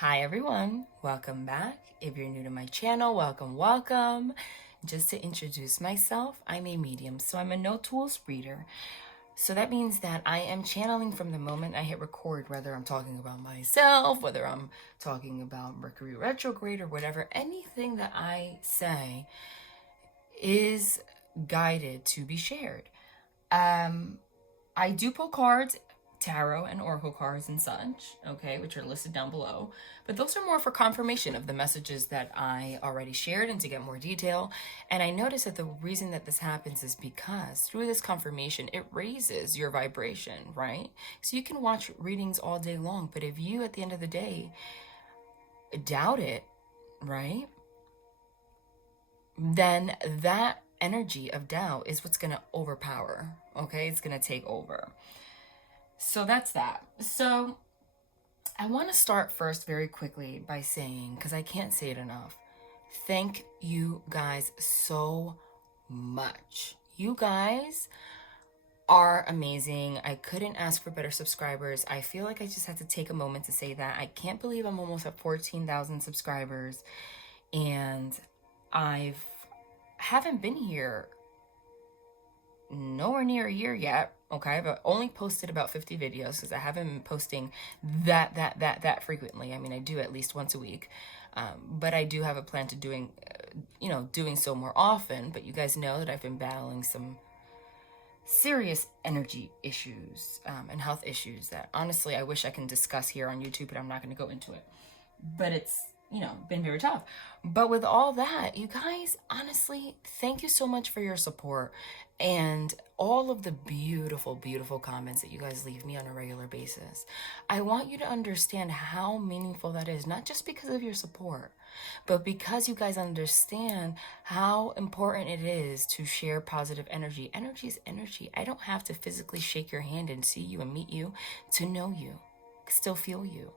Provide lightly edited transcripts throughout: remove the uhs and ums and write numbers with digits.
Hi everyone, welcome back. If you're new to my channel, welcome. Just to introduce myself, I'm a medium, so I'm a no tools reader. So that means that I am channeling from the moment I hit record, whether I'm talking about myself, whether I'm talking about Mercury retrograde or whatever. Anything that I say is guided to be shared. I do pull cards, tarot and oracle cards and such, okay, which are listed down below. But those are more for confirmation of the messages that I already shared and to get more detail. And I notice that the reason that this happens is because through this confirmation, it raises your vibration, right? So you can watch readings all day long, but if you at the end of the day doubt it, right, then that energy of doubt is what's going to overpower, okay? It's going to take over. So that's that. So I want to start first very quickly by saying, because I can't say it enough, thank you guys so much. You guys are amazing. I couldn't ask for better subscribers. I feel like I just had to take a moment to say that. I can't believe I'm almost at 14,000 subscribers, and haven't been here nowhere near a year yet. Okay, I've only posted about 50 videos because I haven't been posting that frequently. I mean, I do at least once a week, but I do have a plan to doing so more often. But you guys know that I've been battling some serious energy issues and health issues that honestly I wish I can discuss here on YouTube, but I'm not going to go into it. But it's been very tough. But with all that, you guys, honestly, thank you so much for your support and all of the beautiful, beautiful comments that you guys leave me on a regular basis. I want you to understand how meaningful that is, not just because of your support, but because you guys understand how important it is to share positive energy. Energy is energy. I don't have to physically shake your hand and see you and meet you to know you, still feel you.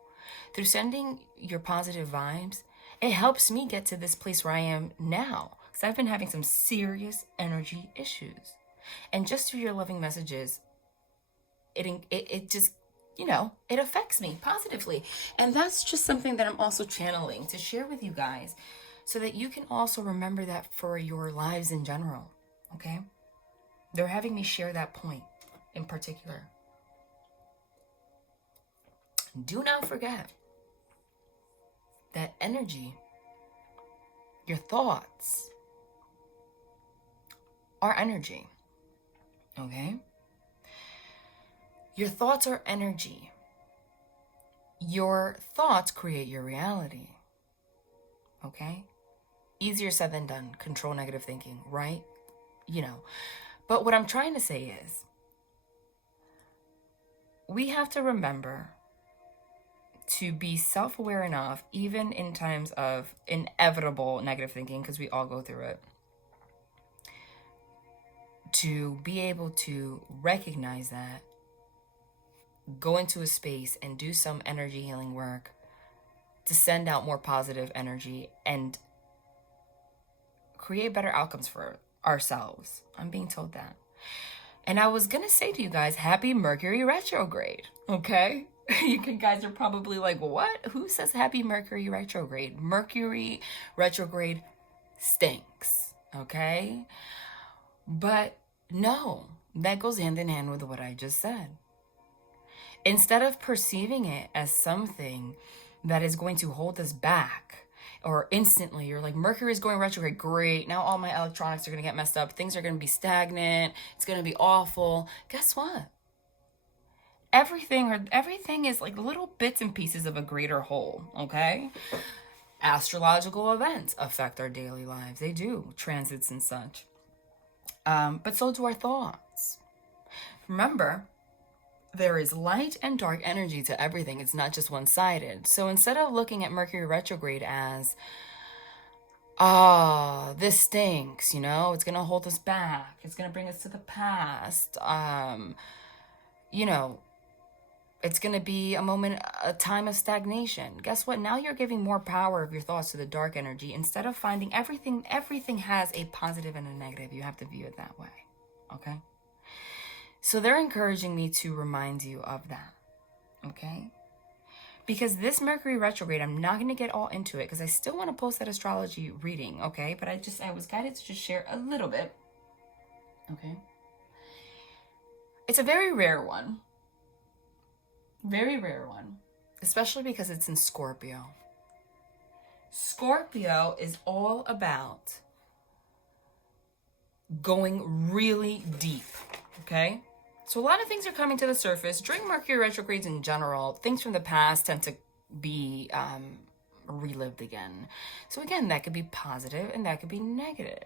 Through sending your positive vibes, it helps me get to this place where I am now, because I've been having some serious energy issues. And just through your loving messages, it just, it affects me positively. And that's just something that I'm also channeling to share with you guys so that you can also remember that for your lives in general, okay? They're having me share that point in particular. Do not forget that energy, your thoughts, are energy, okay? Your thoughts are energy. Your thoughts create your reality, okay? Easier said than done, control negative thinking, right? But what I'm trying to say is, we have to remember to be self-aware enough, even in times of inevitable negative thinking, because we all go through it, to be able to recognize that, go into a space and do some energy healing work to send out more positive energy and create better outcomes for ourselves. I'm being told that. And I was gonna say to you guys, happy Mercury retrograde, okay? You guys are probably like, what? Who says happy Mercury retrograde? Mercury retrograde stinks, okay? But no, that goes hand in hand with what I just said. Instead of perceiving it as something that is going to hold us back, or instantly you're like, Mercury is going retrograde, great, now all my electronics are going to get messed up, things are going to be stagnant, it's going to be awful. Guess what? Everything is like little bits and pieces of a greater whole, okay? Astrological events affect our daily lives. They do, transits and such. But so do our thoughts. Remember, there is light and dark energy to everything. It's not just one-sided. So instead of looking at Mercury retrograde as, this stinks, it's going to hold us back, it's going to bring us to the past, it's going to be a time of stagnation. Guess what? Now you're giving more power of your thoughts to the dark energy. Instead of finding everything has a positive and a negative. You have to view it that way, okay? So they're encouraging me to remind you of that, okay? because this Mercury retrograde, I'm not going to get all into it because I still want to post that astrology reading, okay? But I was guided to just share a little bit, okay? It's a very rare one. Very rare one. Especially because it's in Scorpio. Scorpio is all about going really deep, okay? So a lot of things are coming to the surface. During Mercury retrogrades in general, things from the past tend to be relived again. So again, that could be positive and that could be negative.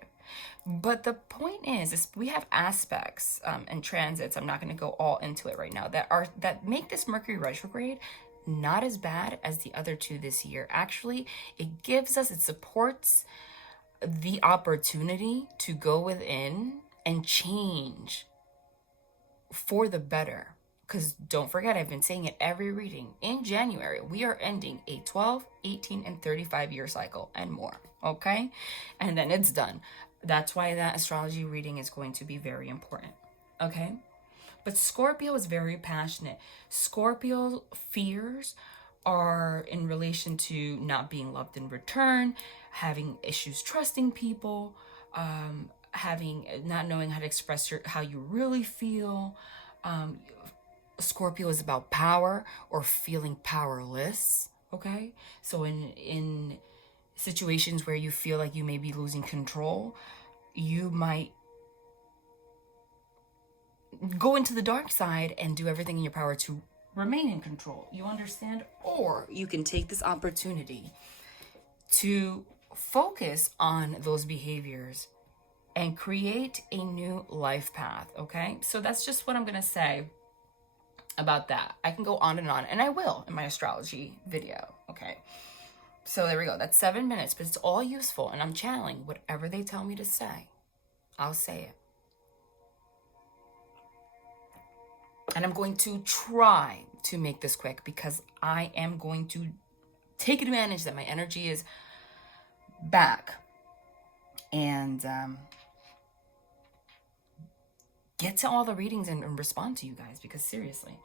But the point is we have aspects and transits, I'm not going to go all into it right now, that make this Mercury retrograde not as bad as the other two this year. Actually, it supports the opportunity to go within and change for the better. Because don't forget, I've been saying it every reading. In January, we are ending a 12, 18, and 35 year cycle and more, okay? And then it's done. That's why that astrology reading is going to be very important, okay? But Scorpio is very passionate. Scorpio fears are in relation to not being loved in return, having issues trusting people, not knowing how to express how you really feel. Scorpio is about power or feeling powerless, okay? So in situations where you feel like you may be losing control, you might go into the dark side and do everything in your power to remain in control. You understand? Or you can take this opportunity to focus on those behaviors and create a new life path, okay? So that's just what I'm going to say about that. I can go on, and I will in my astrology video, okay? So there we go. That's 7 minutes, but it's all useful, and I'm channeling whatever they tell me to say. I'll say it. And I'm going to try to make this quick because I am going to take advantage that my energy is back and get to all the readings and respond to you guys, because seriously.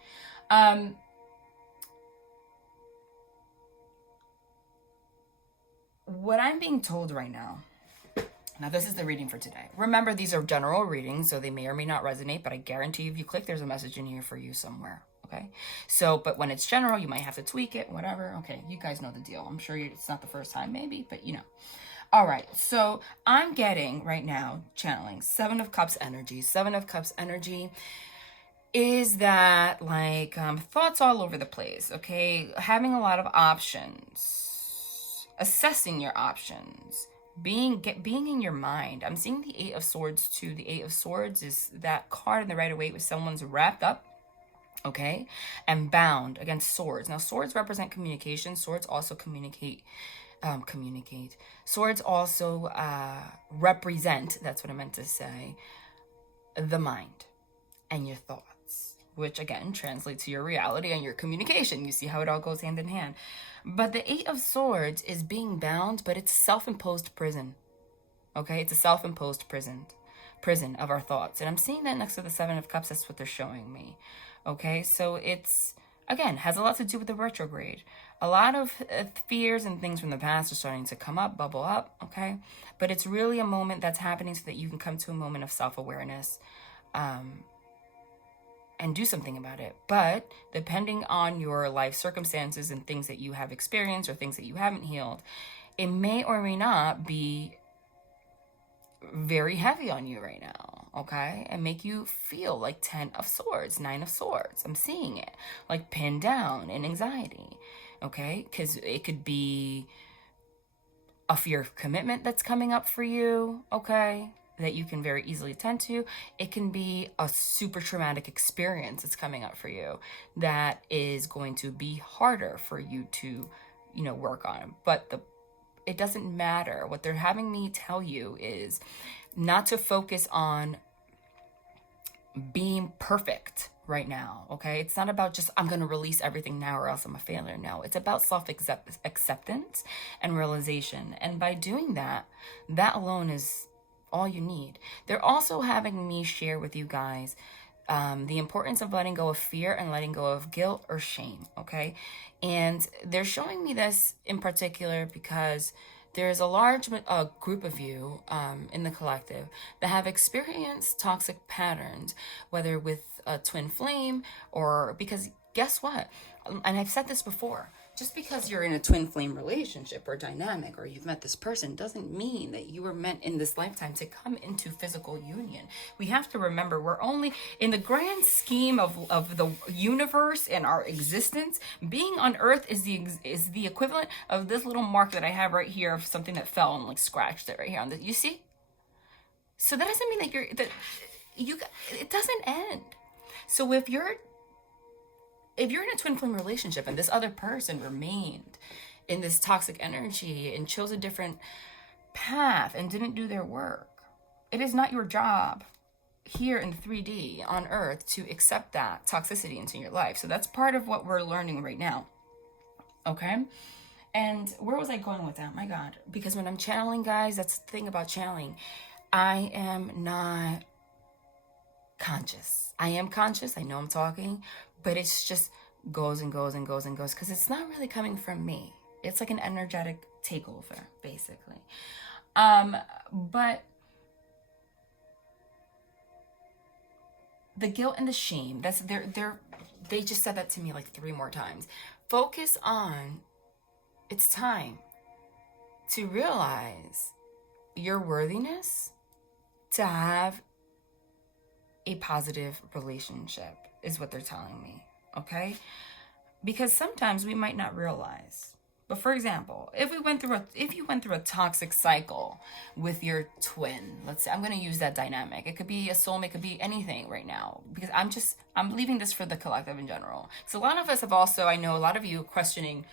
What I'm being told right now, now this is the reading for today. Remember, these are general readings, so they may or may not resonate, but I guarantee if you click, there's a message in here for you somewhere, okay? So, but when it's general, you might have to tweak it, whatever. Okay, you guys know the deal. I'm sure it's not the first time, maybe, but you know. All right, so I'm getting right now, channeling 7 of Cups energy. 7 of Cups energy is that like thoughts all over the place, okay? Having a lot of options, assessing your options, being in your mind. I'm seeing the 8 of Swords too. The 8 of Swords is that card in the Rider-Waite where someone's wrapped up, okay, and bound against swords. Now, swords represent communication. Swords also communicate. Swords also represent, that's what I meant to say, the mind and your thoughts, which again translates to your reality and your communication. You see how it all goes hand in hand. But the 8 of Swords is being bound, but it's a self-imposed prison. Okay, it's a self-imposed prison of our thoughts. And I'm seeing that next to the 7 of Cups. That's what they're showing me. Okay, so it's, again, has a lot to do with the retrograde. A lot of fears and things from the past are starting to come up, bubble up, okay? But it's really a moment that's happening so that you can come to a moment of self-awareness and do something about it. But depending on your life circumstances and things that you have experienced or things that you haven't healed, it may or may not be very heavy on you right now, okay? And make you feel like 10 of Swords, 9 of Swords. I'm seeing it, like pinned down in anxiety, okay? Because it could be a fear of commitment that's coming up for you, okay? That you can very easily attend to. It can be a super traumatic experience that's coming up for you that is going to be harder for you to, you know, work on. But it doesn't matter. What they're having me tell you is not to focus on being perfect right now, okay? It's not about just, I'm going to release everything now or else I'm a failure. No, it's about self-acceptance and realization. And by doing that, that alone is all you need. They're also having me share with you guys the importance of letting go of fear and letting go of guilt or shame, okay? And they're showing me this in particular because there's a large group of you in the collective that have experienced toxic patterns, whether with a twin flame or because guess what? And I've said this before, just because you're in a twin flame relationship or dynamic or you've met this person doesn't mean that you were meant in this lifetime to come into physical union. We have to remember we're only in the grand scheme of the universe and our existence. Being on Earth is the equivalent of this little mark that I have right here of something that fell and like scratched it right here on the, you see? So that doesn't mean that it doesn't end. So if you're in a twin flame relationship and this other person remained in this toxic energy and chose a different path and didn't do their work, it is not your job here in 3D on Earth to accept that toxicity into your life. So that's part of what we're learning right now. Okay? And where was I going with that? My God. Because when I'm channeling, guys, that's the thing about channeling. I am not conscious. I am conscious. I know I'm talking, but it's just goes and goes and goes and goes because it's not really coming from me. It's like an energetic takeover, basically. But the guilt and the shame, they just said that to me like 3 more times. Focus on, it's time to realize your worthiness to have a positive relationship is what they're telling me, okay? Because sometimes we might not realize. But for example, if you went through a toxic cycle with your twin, let's say, I'm going to use that dynamic. It could be a soulmate, it could be anything right now, because I'm leaving this for the collective in general. So a lot of us have also, I know a lot of you questioning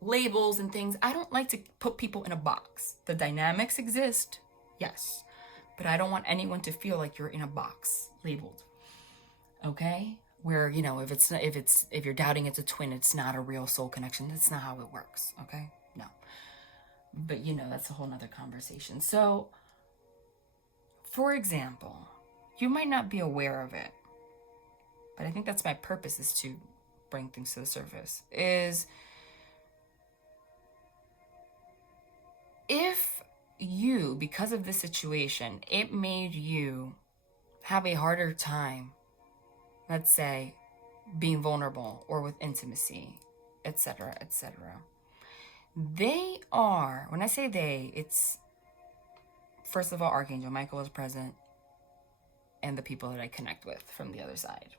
labels and things. I don't like to put people in a box. The dynamics exist, yes, but I don't want anyone to feel like you're in a box labeled. Okay? Where, you know, if you're doubting it's a twin, it's not a real soul connection. That's not how it works. Okay? No. But you know, that's a whole nother conversation. So, for example, you might not be aware of it, but I think that's my purpose, is to bring things to the surface, is if you, because of this situation, it made you have a harder time, let's say, being vulnerable or with intimacy, etc., etc. They are, when I say they, it's, first of all, Archangel Michael is present and the people that I connect with from the other side.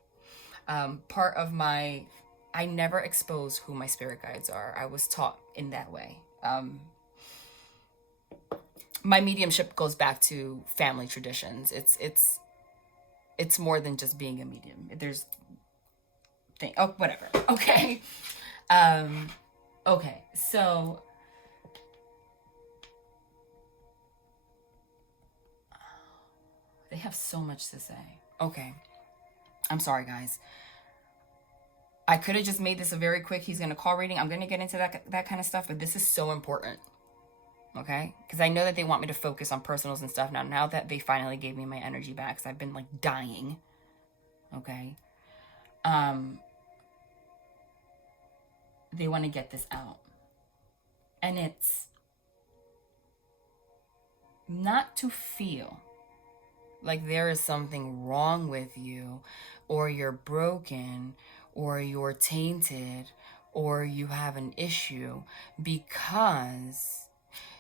Part of I never expose who my spirit guides are. I was taught in that way. My mediumship goes back to family traditions. It's more than just being a medium. There's whatever. Okay. Okay. So they have so much to say. Okay. I'm sorry, guys. I could have just made this a very quick, he's going to call reading. I'm going to get into that kind of stuff, but this is so important. Okay? Because I know that they want me to focus on personals and stuff now that they finally gave me my energy back, because I've been like dying. Okay? They want to get this out. And it's not to feel like there is something wrong with you, or you're broken, or you're tainted, or you have an issue because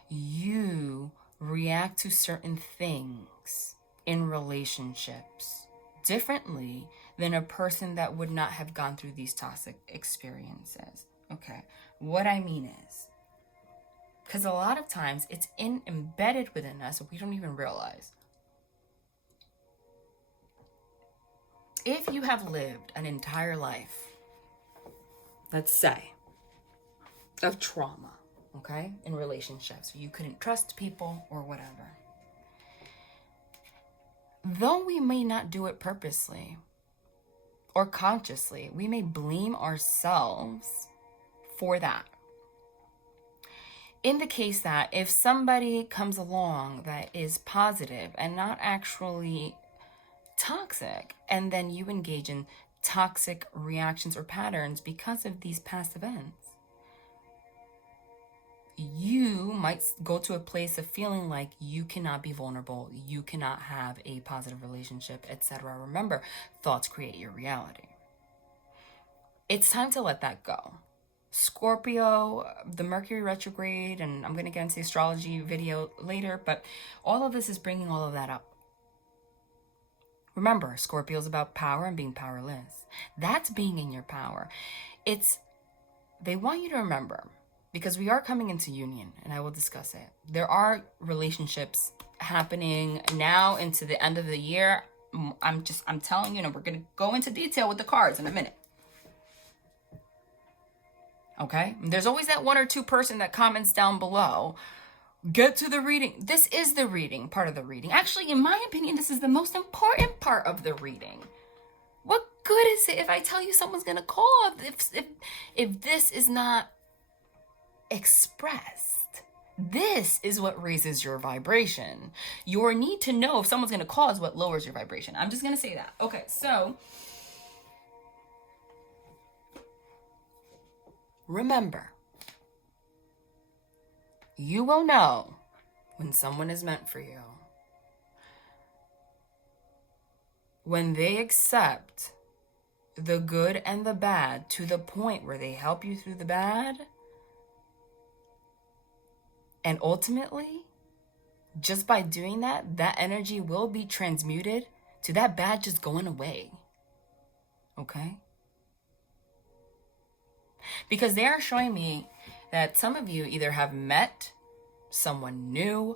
you react to certain things in relationships differently than a person that would not have gone through these toxic experiences. Okay, what I mean is, because a lot of times it's embedded within us, we don't even realize. If you have lived an entire life, let's say, of trauma, okay, in relationships, you couldn't trust people or whatever, though we may not do it purposely or consciously, we may blame ourselves for that. In the case that if somebody comes along that is positive and not actually toxic, and then you engage in toxic reactions or patterns because of these past events. You might go to a place of feeling like you cannot be vulnerable, you cannot have a positive relationship, etc. Remember, thoughts create your reality. It's time to let that go. Scorpio, the Mercury retrograde, and I'm going to get into the astrology video later, but all of this is bringing all of that up. Remember, Scorpio is about power and being powerless. That's being in your power. They want you to remember, because we are coming into union, and I will discuss it. There are relationships happening now into the end of the year. I'm telling you, and we're going to go into detail with the cards in a minute. Okay? There's always that one or two person that comments down below, get to the reading. This is the reading, part of the reading. Actually, in my opinion, this is the most important part of the reading. What good is it if I tell you someone's going to call if this is not expressed? This is what raises your vibration. Your need to know if someone's going to call is what lowers your vibration. I'm just going to say that. Okay, so remember, you will know when someone is meant for you when they accept the good and the bad to the point where they help you through the bad. And ultimately, just by doing that, that energy will be transmuted to that bad just going away. Okay? Because they are showing me that some of you either have met someone new,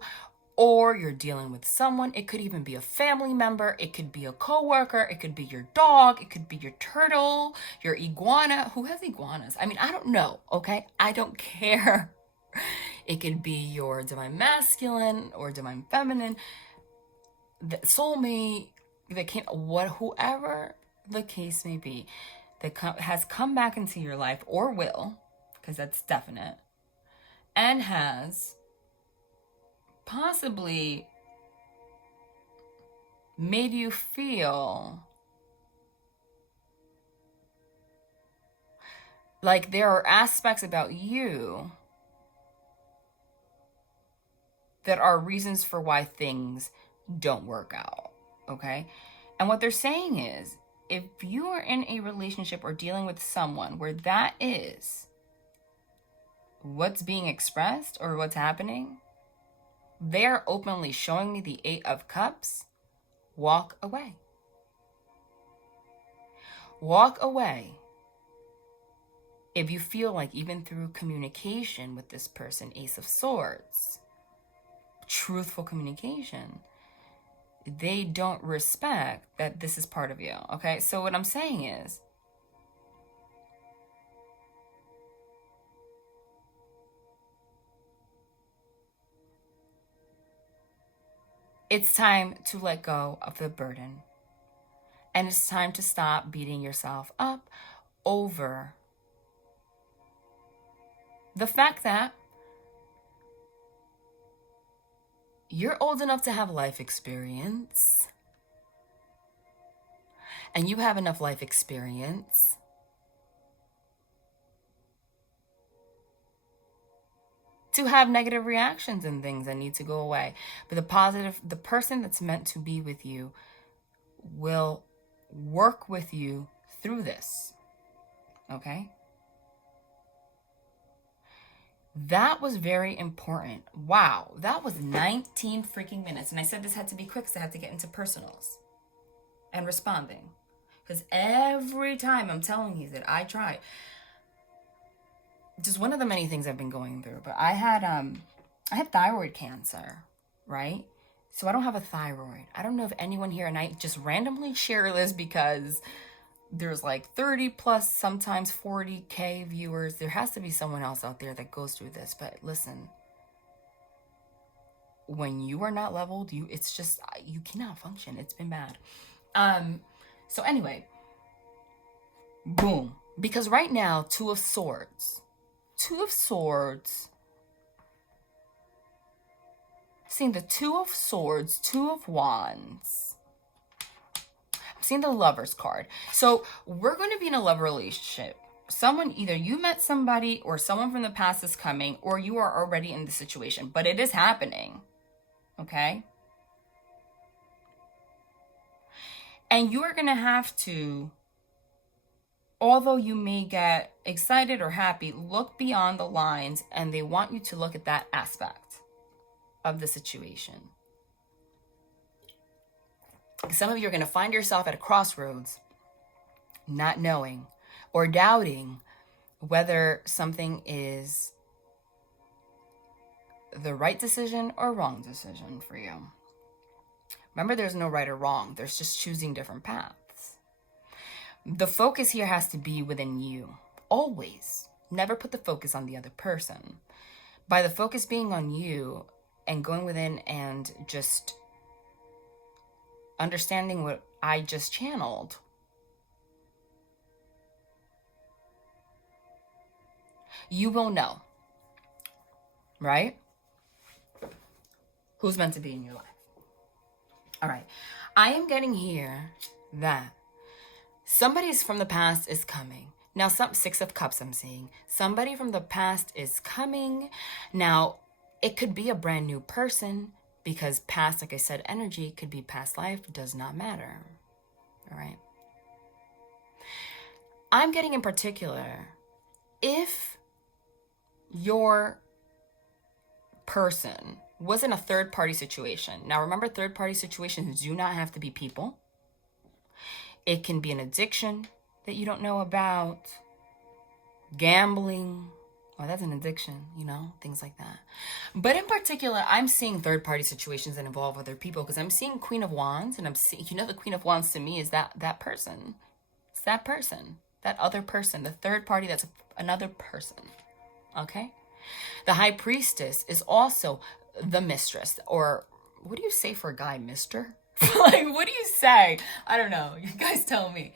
or you're dealing with someone. It could even be a family member. It could be a coworker. It could be your dog. It could be your turtle, your iguana. Who has iguanas? I mean, I don't know. Okay? I don't care. It could be your divine masculine or divine feminine, the soulmate, whoever the case may be, that has come back into your life or will, because that's definite, and has possibly made you feel like there are aspects about you that are reasons for why things don't work out, okay? And what they're saying is, if you are in a relationship or dealing with someone where that is what's being expressed or what's happening, they're openly showing me the 8 of Cups. Walk away. Walk away. If you feel like even through communication with this person, Ace of Swords, truthful communication, they don't respect that this is part of you. Okay, so what I'm saying is, it's time to let go of the burden, and it's time to stop beating yourself up over the fact that you're old enough to have life experience, and you have enough life experience to have negative reactions and things that need to go away. But the person that's meant to be with you will work with you through this. Okay? That was very important. Wow, that was 19 freaking minutes. And I said this had to be quick because I had to get into personals and responding. Because every time I'm telling you that I try, just one of the many things I've been going through, but I had thyroid cancer, right? So I don't have a thyroid. I don't know if anyone here, and I just randomly share this because there's like 30 plus, sometimes 40K viewers. There has to be someone else out there that goes through this. But listen, when you are not leveled, it's just, you cannot function. It's been bad. So anyway, boom. Because right now, 2 of Swords, seeing the 2 of Swords, 2 of Wands, seeing the Lover's card. So we're going to be in a love relationship. Someone, either you met somebody or someone from the past is coming, or you are already in the situation, but it is happening. Okay? And you are going to have to, although you may get excited or happy, look beyond the lines, and they want you to look at that aspect of the situation. Some of you are going to find yourself at a crossroads, not knowing or doubting whether something is the right decision or wrong decision for you. Remember, there's no right or wrong. There's just choosing different paths. The focus here has to be within you. Always. Never put the focus on the other person. By the focus being on you and going within and just understanding what I just channeled, you will know, right? Who's meant to be in your life. All right. I am getting here that somebody from the past is coming. Now, Six of Cups I'm seeing. Somebody from the past is coming. Now, it could be a brand new person because past, like I said, energy could be past life. Does not matter. All right. I'm getting in particular, if your person was in a third-party situation. Now, remember, third-party situations do not have to be people. It can be an addiction that you don't know about, gambling. Well, that's an addiction, you know, things like that. But in particular, I'm seeing third-party situations that involve other people because I'm seeing Queen of Wands, and I'm seeing, you know, the Queen of Wands to me is that person. It's that person, that other person, the third party that's another person, okay? The High Priestess is also the mistress, or what do you say for a guy, mister? Like, what do you say? I don't know. You guys tell me.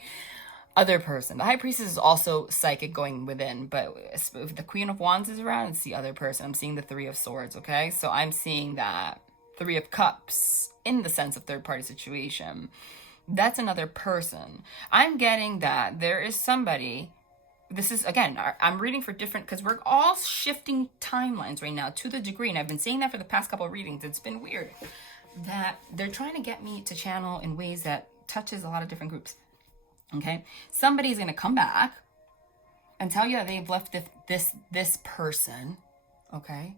Other person. The High Priestess is also psychic going within, but if the Queen of Wands is around, it's the other person. I'm seeing the Three of Swords, okay? So I'm seeing that Three of Cups in the sense of third-party situation. That's another person. I'm getting that there is somebody. This is, again, I'm reading for different, because we're all shifting timelines right now to the degree, and I've been saying that for the past couple of readings. It's been weird that they're trying to get me to channel in ways that touches a lot of different groups, okay? Somebody's going to come back and tell you that they've left this person, okay?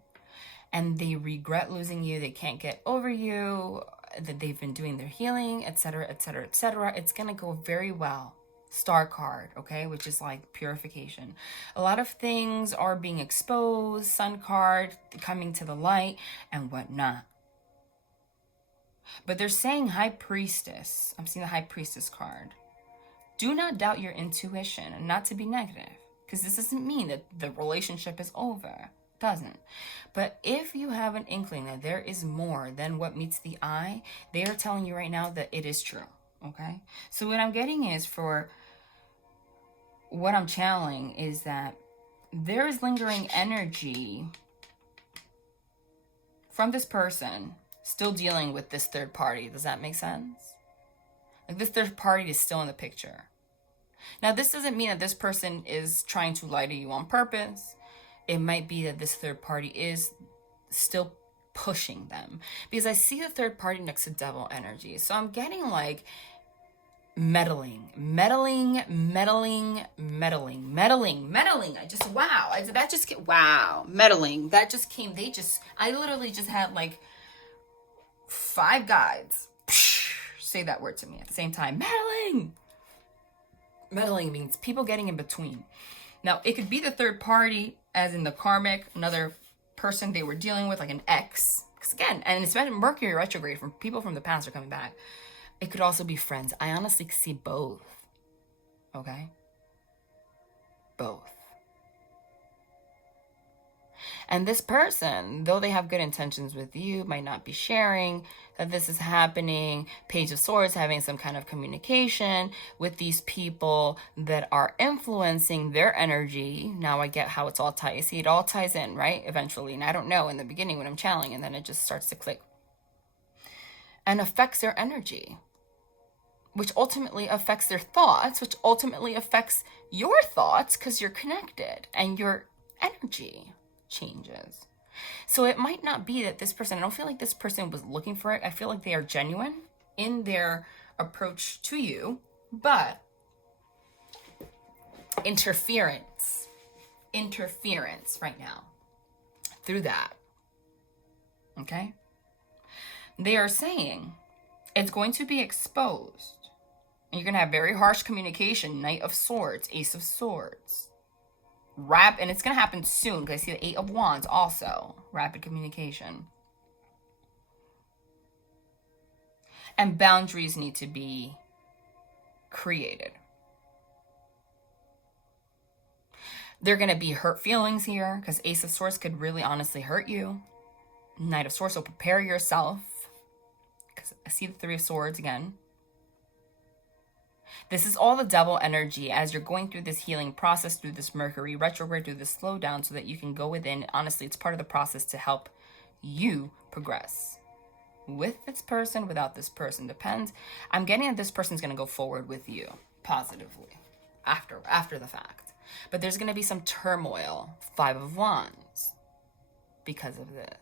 And they regret losing you. They can't get over you, that they've been doing their healing, etc., etc., etc. It's going to go very well. Star card, okay, which is like purification. A lot of things are being exposed, Sun card, coming to the light, and whatnot. But they're saying High Priestess. I'm seeing the High Priestess card. Do not doubt your intuition, and not to be negative, because this doesn't mean that the relationship is over. It doesn't. But if you have an inkling that there is more than what meets the eye, they are telling you right now that it is true, okay? So what I'm getting is, for what I'm channeling is that there is lingering energy from this person still dealing with this third party. Does that make sense? Like, this third party is still in the picture. Now, this doesn't mean that this person is trying to lie to you on purpose. It might be that this third party is still pushing them, because I see the third party next to devil energy. So I'm getting like meddling. I just, wow. Meddling. That just came. I literally just had like 5 guides say that word to me at the same time. Meddling means people getting in between. Now, it could be the third party, as in the karmic, another person they were dealing with, like an ex. Because again, and it's Mercury retrograde, from people from the past are coming back. It could also be friends. I honestly see both. Okay? Both. And this person, though they have good intentions with you, might not be sharing that this is happening. Page of Swords, having some kind of communication with these people that are influencing their energy. Now I get how it's all tied. You see, it all ties in, right? Eventually. And I don't know in the beginning when I'm channeling, and then it just starts to click. And affects their energy. which ultimately affects their thoughts, which ultimately affects your thoughts because you're connected and your energy changes. So it might not be that this person, I don't feel like this person was looking for it. I feel like they are genuine in their approach to you, but interference right now through that. Okay? They are saying it's going to be exposed. And you're going to have very harsh communication. Knight of Swords, Ace of Swords. And it's going to happen soon because I see the Eight of Wands also. Rapid communication. And boundaries need to be created. There are going to be hurt feelings here because Ace of Swords could really honestly hurt you. Knight of Swords, so prepare yourself. Because I see the Three of Swords again. This is all the devil energy as you're going through this healing process, through this Mercury retrograde, through this slowdown, so that you can go within. Honestly, it's part of the process to help you progress. With this person, without this person, depends. I'm getting that this person's going to go forward with you positively after the fact. But there's going to be some turmoil, Five of Wands, because of this.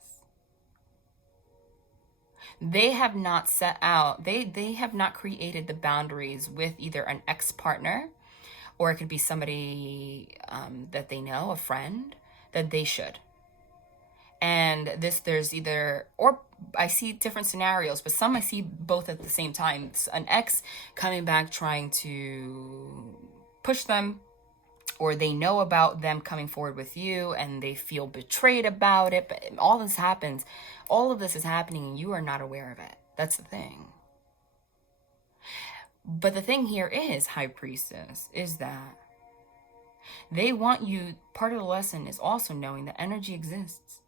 They have not set out, they have not created the boundaries with either an ex-partner, or it could be somebody that they know, a friend, that they should. And there's either, or I see different scenarios, but some I see both at the same time. It's an ex coming back trying to push them, or they know about them coming forward with you and they feel betrayed about it. But all this happens. All of this is happening and you are not aware of it. That's the thing. But the thing here is, High Priestess, is that they want you, part of the lesson is also knowing that energy exists.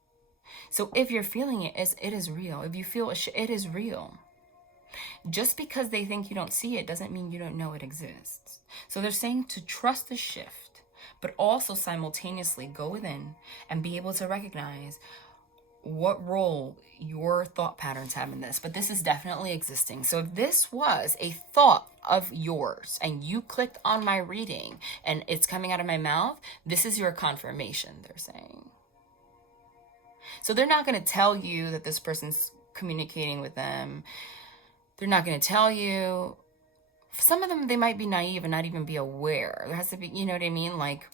So if you're feeling it, it is real. If you feel it is real. Just because they think you don't see it doesn't mean you don't know it exists. So they're saying to trust the shift, but also simultaneously go within and be able to recognize what role your thought patterns have in this. But this is definitely existing. So if this was a thought of yours and you clicked on my reading and it's coming out of my mouth, this is your confirmation, they're saying. So they're not going to tell you that this person's communicating with them. They're not going to tell you. Some of them, they might be naive and not even be aware. There has to be, you know what I mean? Like,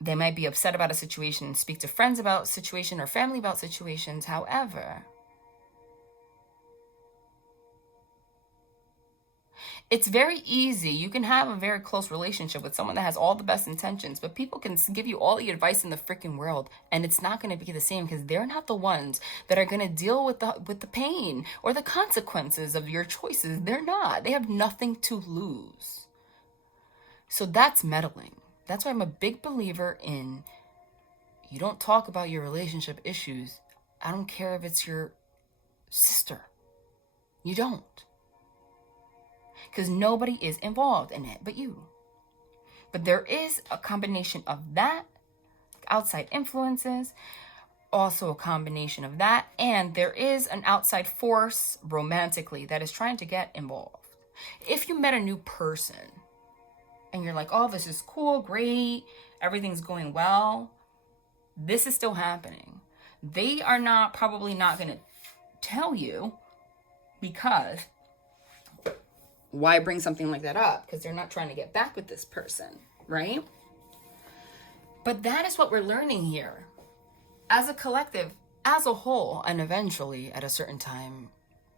they might be upset about a situation and speak to friends about situation or family about situations. However, it's very easy. You can have a very close relationship with someone that has all the best intentions, but people can give you all the advice in the freaking world, and it's not going to be the same because they're not the ones that are going to deal with the pain or the consequences of your choices. They're not. They have nothing to lose. So that's meddling. That's why I'm a big believer in you don't talk about your relationship issues. I don't care if it's your sister. You don't. Because nobody is involved in it but you. But there is a combination of that, outside influences, also a combination of that, and there is an outside force romantically that is trying to get involved. If you met a new person and you're like, oh, this is cool, great, everything's going well, this is still happening. They are probably not going to tell you, because why bring something like that up? Because they're not trying to get back with this person, right? But that is what we're learning here. As a collective, as a whole, and eventually at a certain time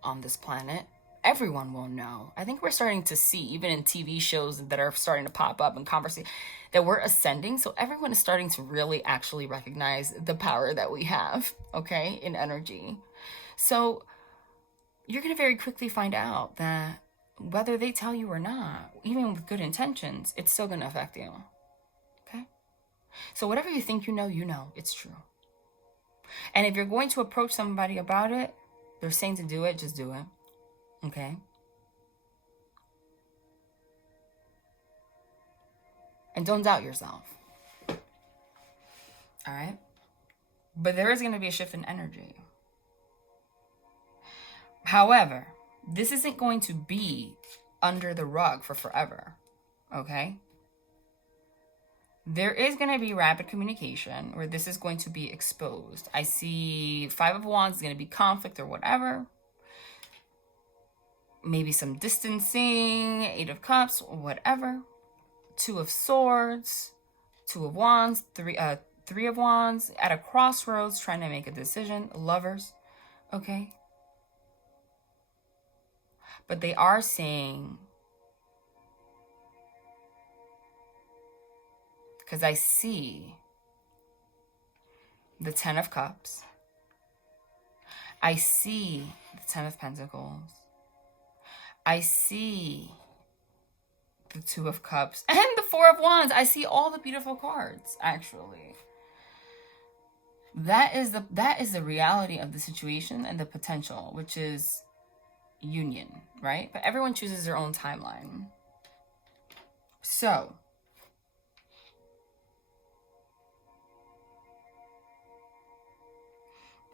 on this planet, everyone will know. I think we're starting to see, even in TV shows that are starting to pop up and conversation, that we're ascending. So everyone is starting to really actually recognize the power that we have, okay, in energy. So you're going to very quickly find out that whether they tell you or not, even with good intentions, it's still going to affect you. Okay? So whatever you think you know, it's true. And if you're going to approach somebody about it, they're saying to do it, just do it. Okay? And don't doubt yourself. All right? But there is going to be a shift in energy. However, This isn't going to be under the rug for forever, okay? There is going to be rapid communication where this is going to be exposed. I see 5 of Wands is going to be conflict or whatever. Maybe some distancing, 8 of Cups, whatever. 2 of Swords, 2 of Wands, 3 of Wands, at a crossroads, trying to make a decision. Lovers, okay? But they are saying, because I see the 10 of Cups. I see the 10 of Pentacles. I see the 2 of Cups and the 4 of Wands. I see all the beautiful cards, actually. That is the reality of the situation and the potential, which is union, right? But everyone chooses their own timeline. So,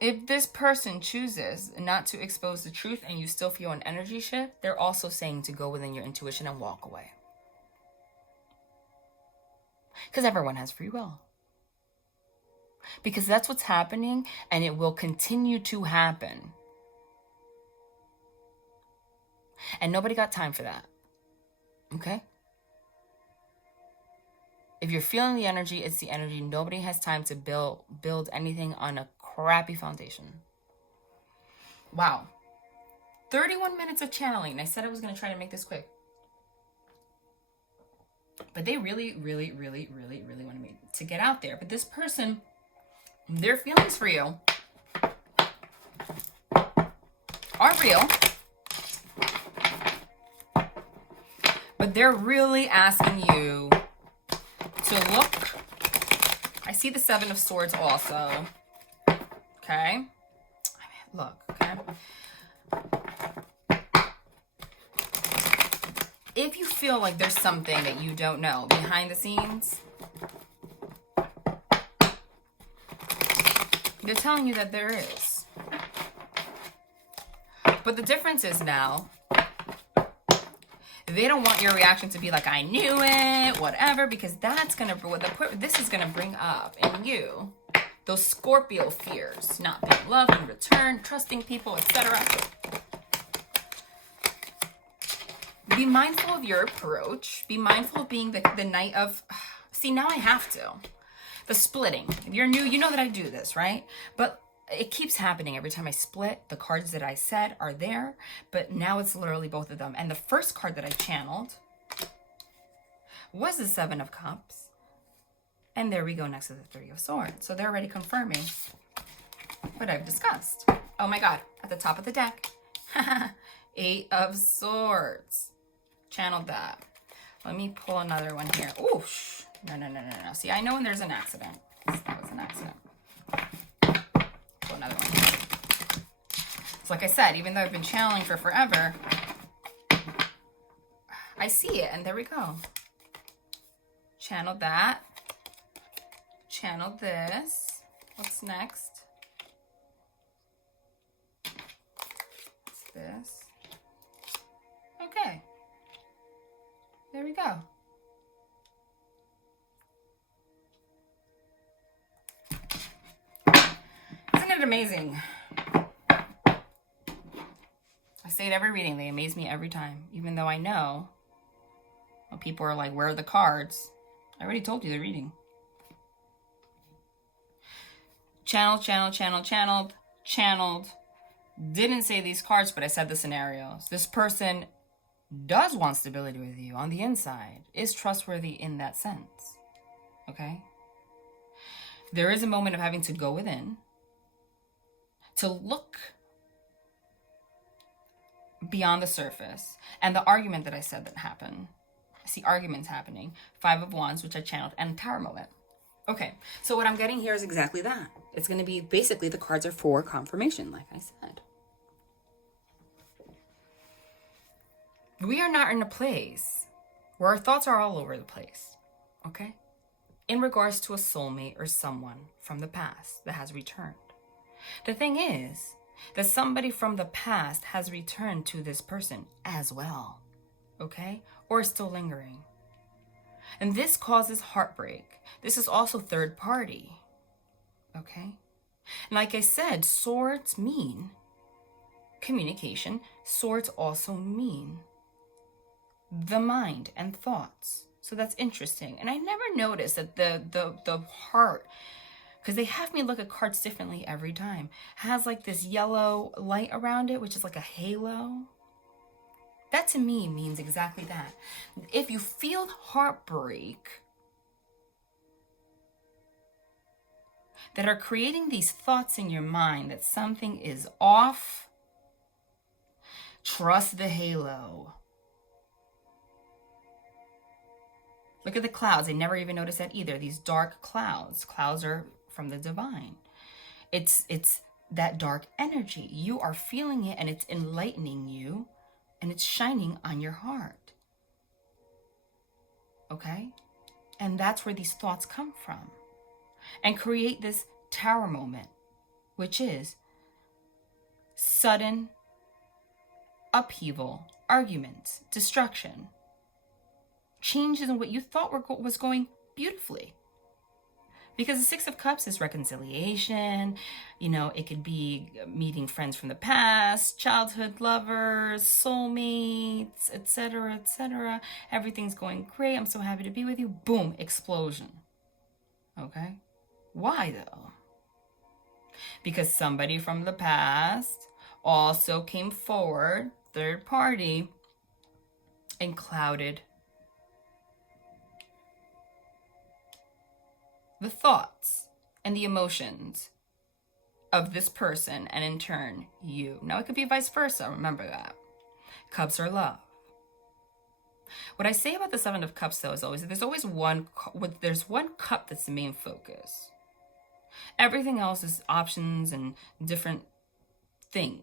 if this person chooses not to expose the truth and you still feel an energy shift, they're also saying to go within your intuition and walk away. Because everyone has free will. Because that's what's happening, and it will continue to happen. And nobody got time for that. Okay? If you're feeling the energy, it's the energy. Nobody has time to build anything on a crappy foundation. Wow. 31 minutes of channeling. I said I was going to try to make this quick. But they really, really, really, really, really want to get out there. But this person, their feelings for you are real. But they're really asking you to look. I see the 7 of Swords also. Okay. Look, okay. If you feel like there's something that you don't know behind the scenes, they're telling you that there is. But the difference is now, they don't want your reaction to be like, I knew it, whatever, because that's going to, this is going to bring up in you those Scorpio fears, not being loved in return, trusting people, etc. Be mindful of your approach. Be mindful of being the Knight of... See, now I have to. The splitting. If you're new, you know that I do this, right? But it keeps happening every time I split. The cards that I said are there, but now it's literally both of them. And the first card that I channeled was the 7 of Cups. And there we go next to the 3 of Swords. So they're already confirming what I've discussed. Oh my God, at the top of the deck. 8 of Swords. Channeled that. Let me pull another one here. Ooh, no. See, I know when there's an accident. That was an accident. Pull another one here. So like I said, even though I've been channeling for forever, I see it, and there we go. Channeled that. Channeled this. What's next? What's this? Okay. There we go. Isn't it amazing? I say it every reading. They amaze me every time. Even though I know when people are like, where are the cards? I already told you the reading. Channeled. Didn't say these cards, but I said the scenarios. This person does want stability with you on the inside, is trustworthy in that sense. Okay? There is a moment of having to go within, to look beyond the surface. And the argument that I said that happened, I see arguments happening. 5 of Wands, which I channeled, and Tower moment. Okay, so what I'm getting here is exactly that. It's going to be basically the cards are for confirmation, like I said. We are not in a place where our thoughts are all over the place, okay? In regards to a soulmate or someone from the past that has returned. The thing is that somebody from the past has returned to this person as well, okay? Or is still lingering. And this causes heartbreak. This is also third party, okay? And like I said, swords mean communication. Swords also mean the mind and thoughts. So that's interesting. And I never noticed that the heart, because they have me look at cards differently every time, has like this yellow light around it, which is like a halo. That to me means exactly that. If you feel heartbreak that are creating these thoughts in your mind that something is off, trust the halo. Look at the clouds. I never even noticed that either. These dark clouds. Clouds are from the divine. It's that dark energy. You are feeling it and it's enlightening you and it's shining on your heart. Okay? And that's where these thoughts come from. And create this tower moment, which is sudden upheaval, arguments, destruction, changes in what you thought was going beautifully. Because the Six of Cups is reconciliation. You know, it could be meeting friends from the past, childhood lovers, soulmates, etc., etc. Everything's going great. I'm so happy to be with you. Boom, explosion. Okay? Why though? Because somebody from the past also came forward, third party, and clouded the thoughts and the emotions of this person, and in turn, you. Now, it could be vice versa. Remember that. Cups are love. What I say about the Seven of Cups, though, is always there's one cup that's the main focus. Everything else is options and different things.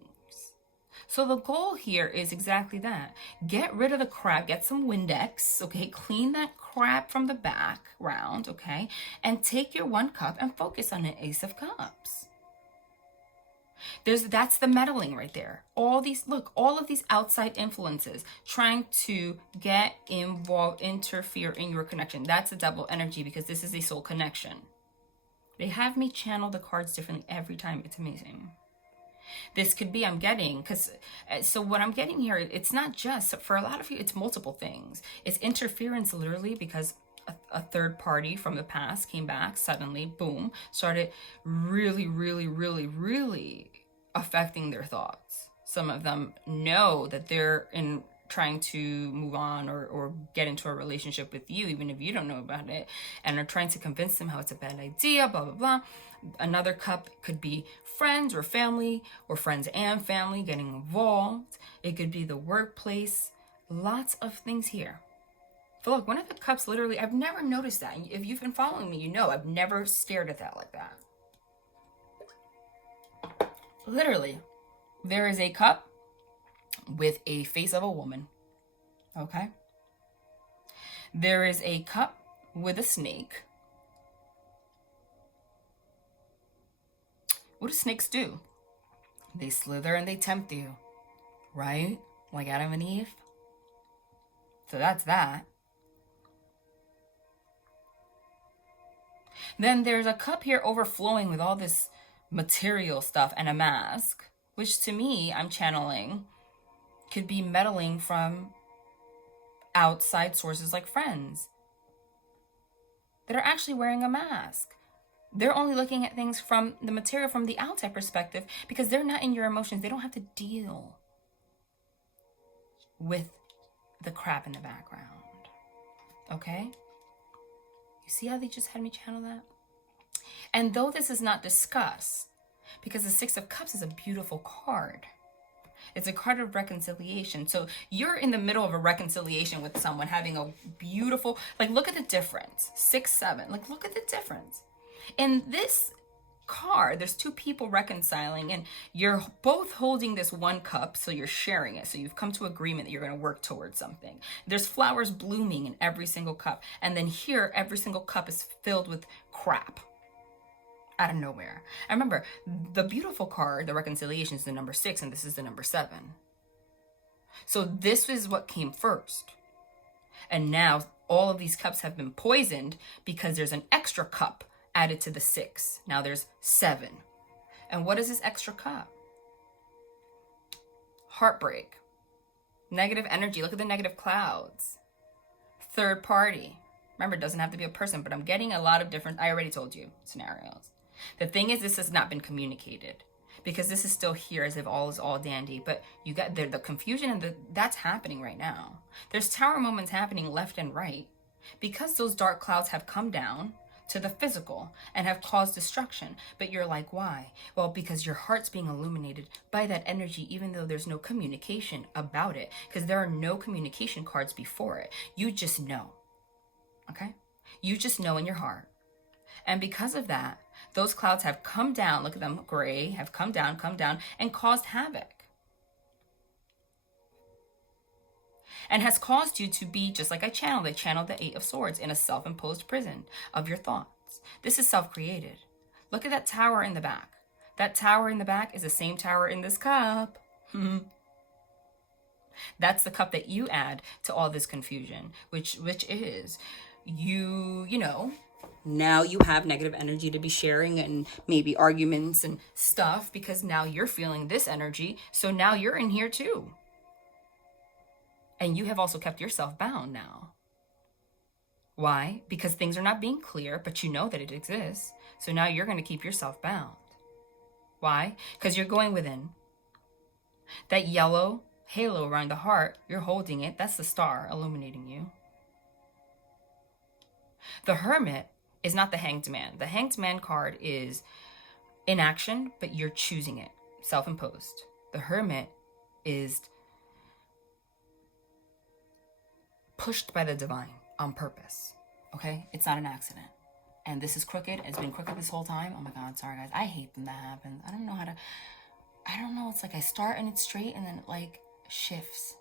So the goal here is exactly that. Get rid of the crap, get some Windex, okay? Clean that crap from the background, okay? And take your one cup and focus on an Ace of Cups. That's the meddling right there. All of these outside influences trying to get involved, interfere in your connection. That's a double energy because this is a soul connection. They have me channel the cards differently every time. It's amazing. This could be, so what I'm getting here, it's not just, for a lot of you, it's multiple things. It's interference literally because a third party from the past came back suddenly, boom, started really, really, really, really affecting their thoughts. Some of them know that they're trying to move on or get into a relationship with you, even if you don't know about it, and are trying to convince them how it's a bad idea, blah, blah, blah. Another cup could be friends or family, or friends and family getting involved. It could be the workplace. Lots of things here. But look, one of the cups literally, I've never noticed that. If you've been following me, you know I've never stared at that like that. Literally, there is a cup with a face of a woman. Okay? There is a cup with a snake. What do snakes do? They slither and they tempt you, right? Like Adam and Eve. So that's that. Then there's a cup here overflowing with all this material stuff and a mask, which to me, I'm channeling, could be meddling from outside sources like friends that are actually wearing a mask. They're only looking at things from the material, from the outside perspective, because they're not in your emotions. They don't have to deal with the crap in the background. Okay? You see how they just had me channel that? And though this is not discussed, because the Six of Cups is a beautiful card. It's a card of reconciliation. So you're in the middle of a reconciliation with someone, having a beautiful, like, look at the difference. 6, 7, like, look at the difference. In this card, there's two people reconciling, and you're both holding this one cup, so you're sharing it. So you've come to agreement that you're going to work towards something. There's flowers blooming in every single cup. And then here, every single cup is filled with crap. out of nowhere. And remember, the beautiful card, the reconciliation, is the number 6, and this is the number 7. So this is what came first. And now all of these cups have been poisoned because there's an extra cup added to the 6. Now there's 7. And what is this extra cup? Heartbreak. Negative energy. Look at the negative clouds. Third party. Remember, it doesn't have to be a person, but I'm getting a lot of different, I already told you, scenarios. The thing is, this has not been communicated because this is still here as if all is all dandy, but you got the confusion and that's happening right now. There's tower moments happening left and right because those dark clouds have come down to the physical and have caused destruction. But you're like, why? Well, because your heart's being illuminated by that energy, even though there's no communication about it, because there are no communication cards before it. You just know. Okay? You just know in your heart. And because of that, those clouds have come down, look at them, gray, have come down, and caused havoc. And has caused you to be, just like I channeled the 8 of Swords in a self-imposed prison of your thoughts. This is self-created. Look at that tower in the back. That tower in the back is the same tower in this cup. That's the cup that you add to all this confusion, which is you know, now you have negative energy to be sharing and maybe arguments and stuff because now you're feeling this energy. So now you're in here too. And you have also kept yourself bound now. Why? Because things are not being clear, but you know that it exists. So now you're going to keep yourself bound. Why? Because you're going within. That yellow halo around the heart, you're holding it. That's the star illuminating you. The Hermit is not the Hanged Man. The Hanged Man card is inaction, but you're choosing it. Self-imposed. The Hermit is pushed by the divine on purpose. Okay? It's not an accident. And this is crooked. It's been crooked this whole time. Oh my God, sorry guys. I hate when that happens. I don't know. It's like I start and it's straight and then it like shifts.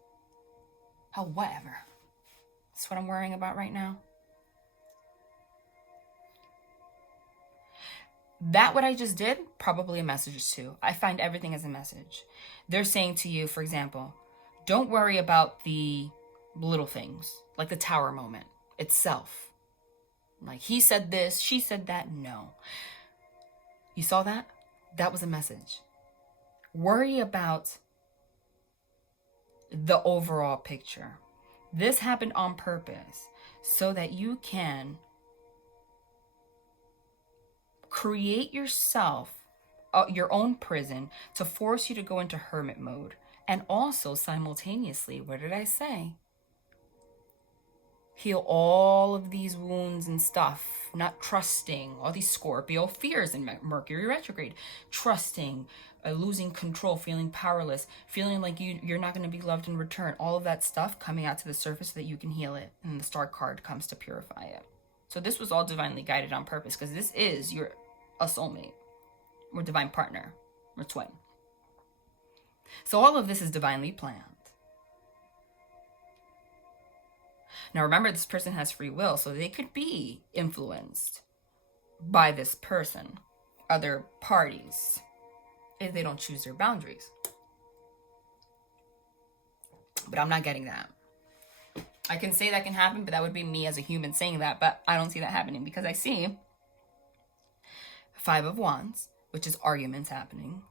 Oh, whatever. That's what I'm worrying about right now. That what I just did, probably a message too. I find everything as a message. They're saying to you, for example, don't worry about the little things, like the tower moment itself. Like he said this, she said that. No. You saw that? That was a message. Worry about the overall picture. This happened on purpose so that you can create yourself, your own prison to force you to go into hermit mode. And also simultaneously, what did I say? Heal all of these wounds and stuff, not trusting, all these Scorpio fears in Mercury retrograde, trusting, losing control, feeling powerless, feeling like you're not going to be loved in return, all of that stuff coming out to the surface so that you can heal it, and the star card comes to purify it. So this was all divinely guided on purpose because this is a soulmate or divine partner or twin. So all of this is divinely planned. Now remember, this person has free will, so they could be influenced by this person, other parties, if they don't choose their boundaries. But I'm not getting that. I can say that can happen, but that would be me as a human saying that, but I don't see that happening because I see 5 of Wands, which is arguments happening.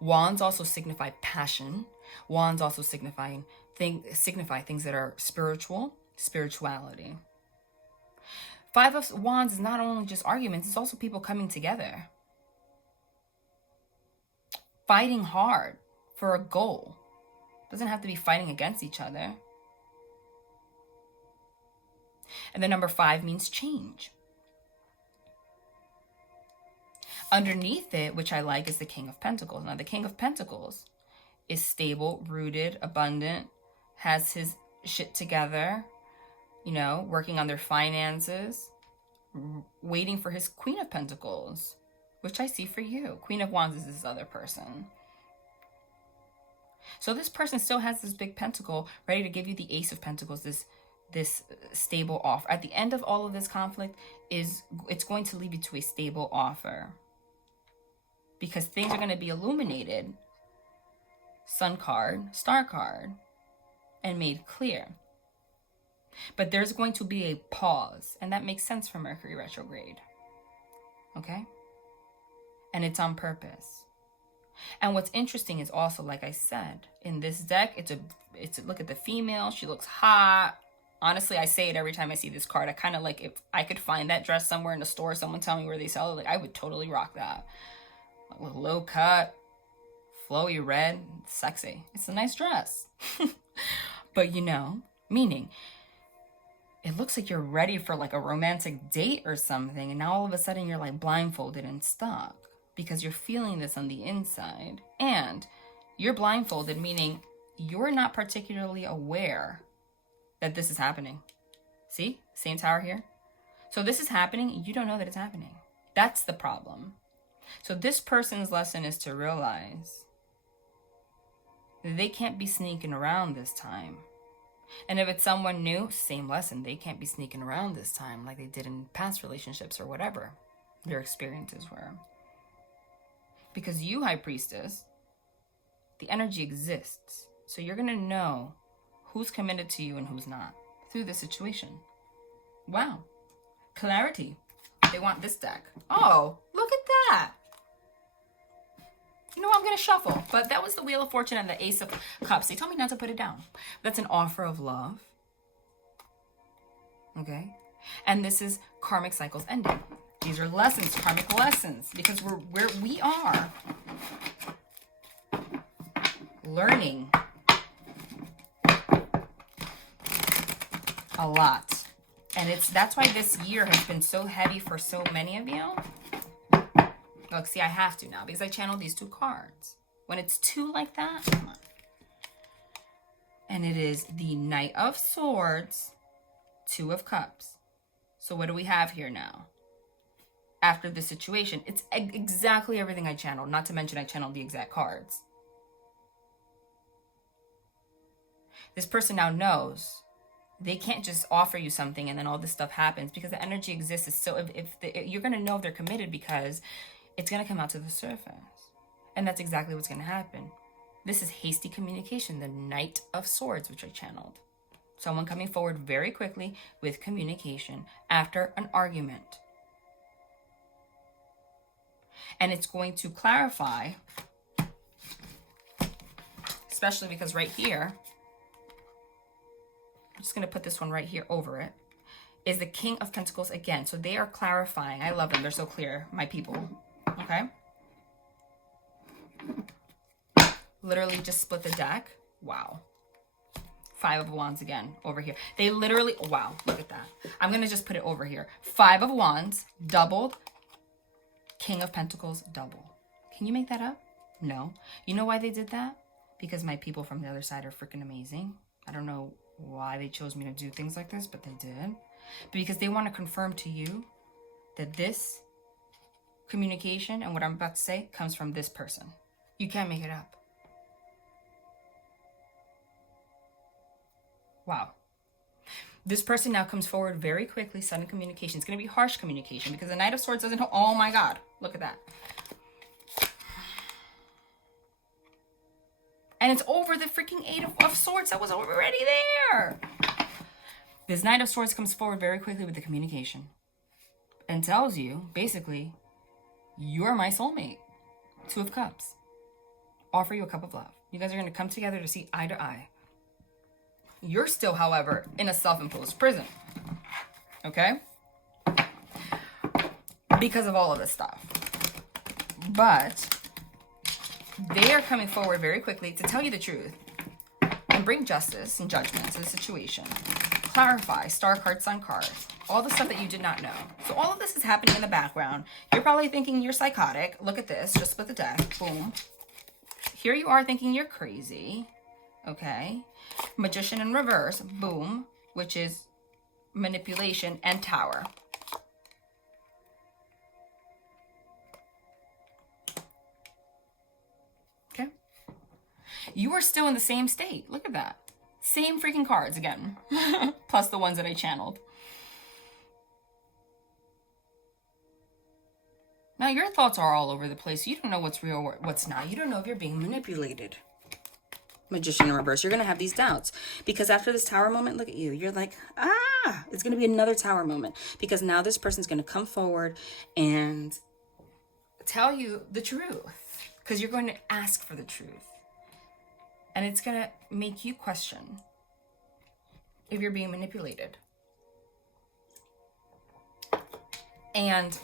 Wands also signify passion. Wands also signify things that are spirituality. 5 of Wands is not only just arguments, it's also people coming together. Fighting hard for a goal. Doesn't have to be fighting against each other. And the number 5 means change. Underneath it, which I like, is the King of Pentacles. Now, the King of Pentacles is stable, rooted, abundant, has his shit together, you know, working on their finances, waiting for his Queen of Pentacles, which I see for you. Queen of Wands is this other person. So this person still has this big pentacle ready to give you the Ace of Pentacles, this this stable offer. At the end of all of this conflict it's going to lead you to a stable offer, because things are going to be illuminated, sun card, star card, and made clear. But there's going to be a pause, and that makes sense for Mercury retrograde. Okay? And it's on purpose. And what's interesting is also, like I said, in this deck, it's a look at the female. She looks hot. Honestly, I say it every time I see this card. I kind of like, if I could find that dress somewhere in the store, someone tell me where they sell it, like I would totally rock that. Like, low cut, flowy red, sexy. It's a nice dress. But you know, meaning it looks like you're ready for like a romantic date or something, and now all of a sudden you're like blindfolded and stuck because you're feeling this on the inside, and you're blindfolded, meaning you're not particularly aware that this is happening. See? Same tower here. So this is happening, you don't know that it's happening. That's the problem. So this person's lesson is to realize that they can't be sneaking around this time. And if it's someone new, same lesson. They can't be sneaking around this time like they did in past relationships or whatever their experiences were. Because you, High Priestess, the energy exists. So you're going to know who's committed to you and who's not through this situation. Wow. Clarity. They want this deck. Oh, look at that. You know what? I'm going to shuffle. But that was the Wheel of Fortune and the Ace of Cups. They told me not to put it down. That's an offer of love. Okay? And this is karmic cycles ending. These are lessons, karmic lessons, because we are learning a lot. And that's why this year has been so heavy for so many of you. Look, see, I have to now because I channeled these two cards. When it's two like that, come on. And it is the Knight of Swords, Two of Cups. So what do we have here now? After the situation, it's exactly everything I channeled. Not to mention I channeled the exact cards. This person now knows they can't just offer you something and then all this stuff happens, because the energy exists. So you're going to know if they're committed because it's going to come out to the surface. And that's exactly what's going to happen. This is hasty communication, the Knight of Swords, which I channeled. Someone coming forward very quickly with communication after an argument. And it's going to clarify, especially because right here, I'm just going to put this one right here over it, is the King of Pentacles again. So they are clarifying. I love them. They're so clear, my people. Okay? Literally just split the deck. Wow. Five of Wands again over here. They literally, wow, look at that. I'm going to just put it over here. Five of Wands, doubled. King of Pentacles, double. Can you make that up? No. You know why they did that? Because my people from the other side are freaking amazing. I don't know why they chose me to do things like this, but they did. Because they want to confirm to you that this communication and what I'm about to say comes from this person. You can't make it up. Wow. This person now comes forward very quickly, sudden communication. It's going to be harsh communication because the Knight of Swords doesn't hold. Oh my God. Look at that. And it's over the freaking Eight of Swords that was already there. This Knight of Swords comes forward very quickly with the communication and tells you, basically, you're my soulmate. Two of Cups. Offer you a cup of love. You guys are going to come together to see eye to eye. You're still, however, in a self-imposed prison. Okay? Because of all of this stuff. But they are coming forward very quickly to tell you the truth and bring justice and judgment to the situation. Clarify, star card, sun card, all the stuff that you did not know. So all of this is happening in the background. You're probably thinking you're psychotic. Look at this. Just split the deck. Boom. Here you are thinking you're crazy. Okay. Magician in reverse. Boom. Which is manipulation and Tower. Okay. You are still in the same state. Look at that. Same freaking cards again, plus the ones that I channeled. Now your thoughts are all over the place. You don't know what's real or what's not. You don't know if you're being manipulated. Magician in reverse. You're going to have these doubts because after this tower moment, look at you. You're like, ah, it's going to be another tower moment because now this person's going to come forward and tell you the truth because you're going to ask for the truth. And it's going to make you question if you're being manipulated. And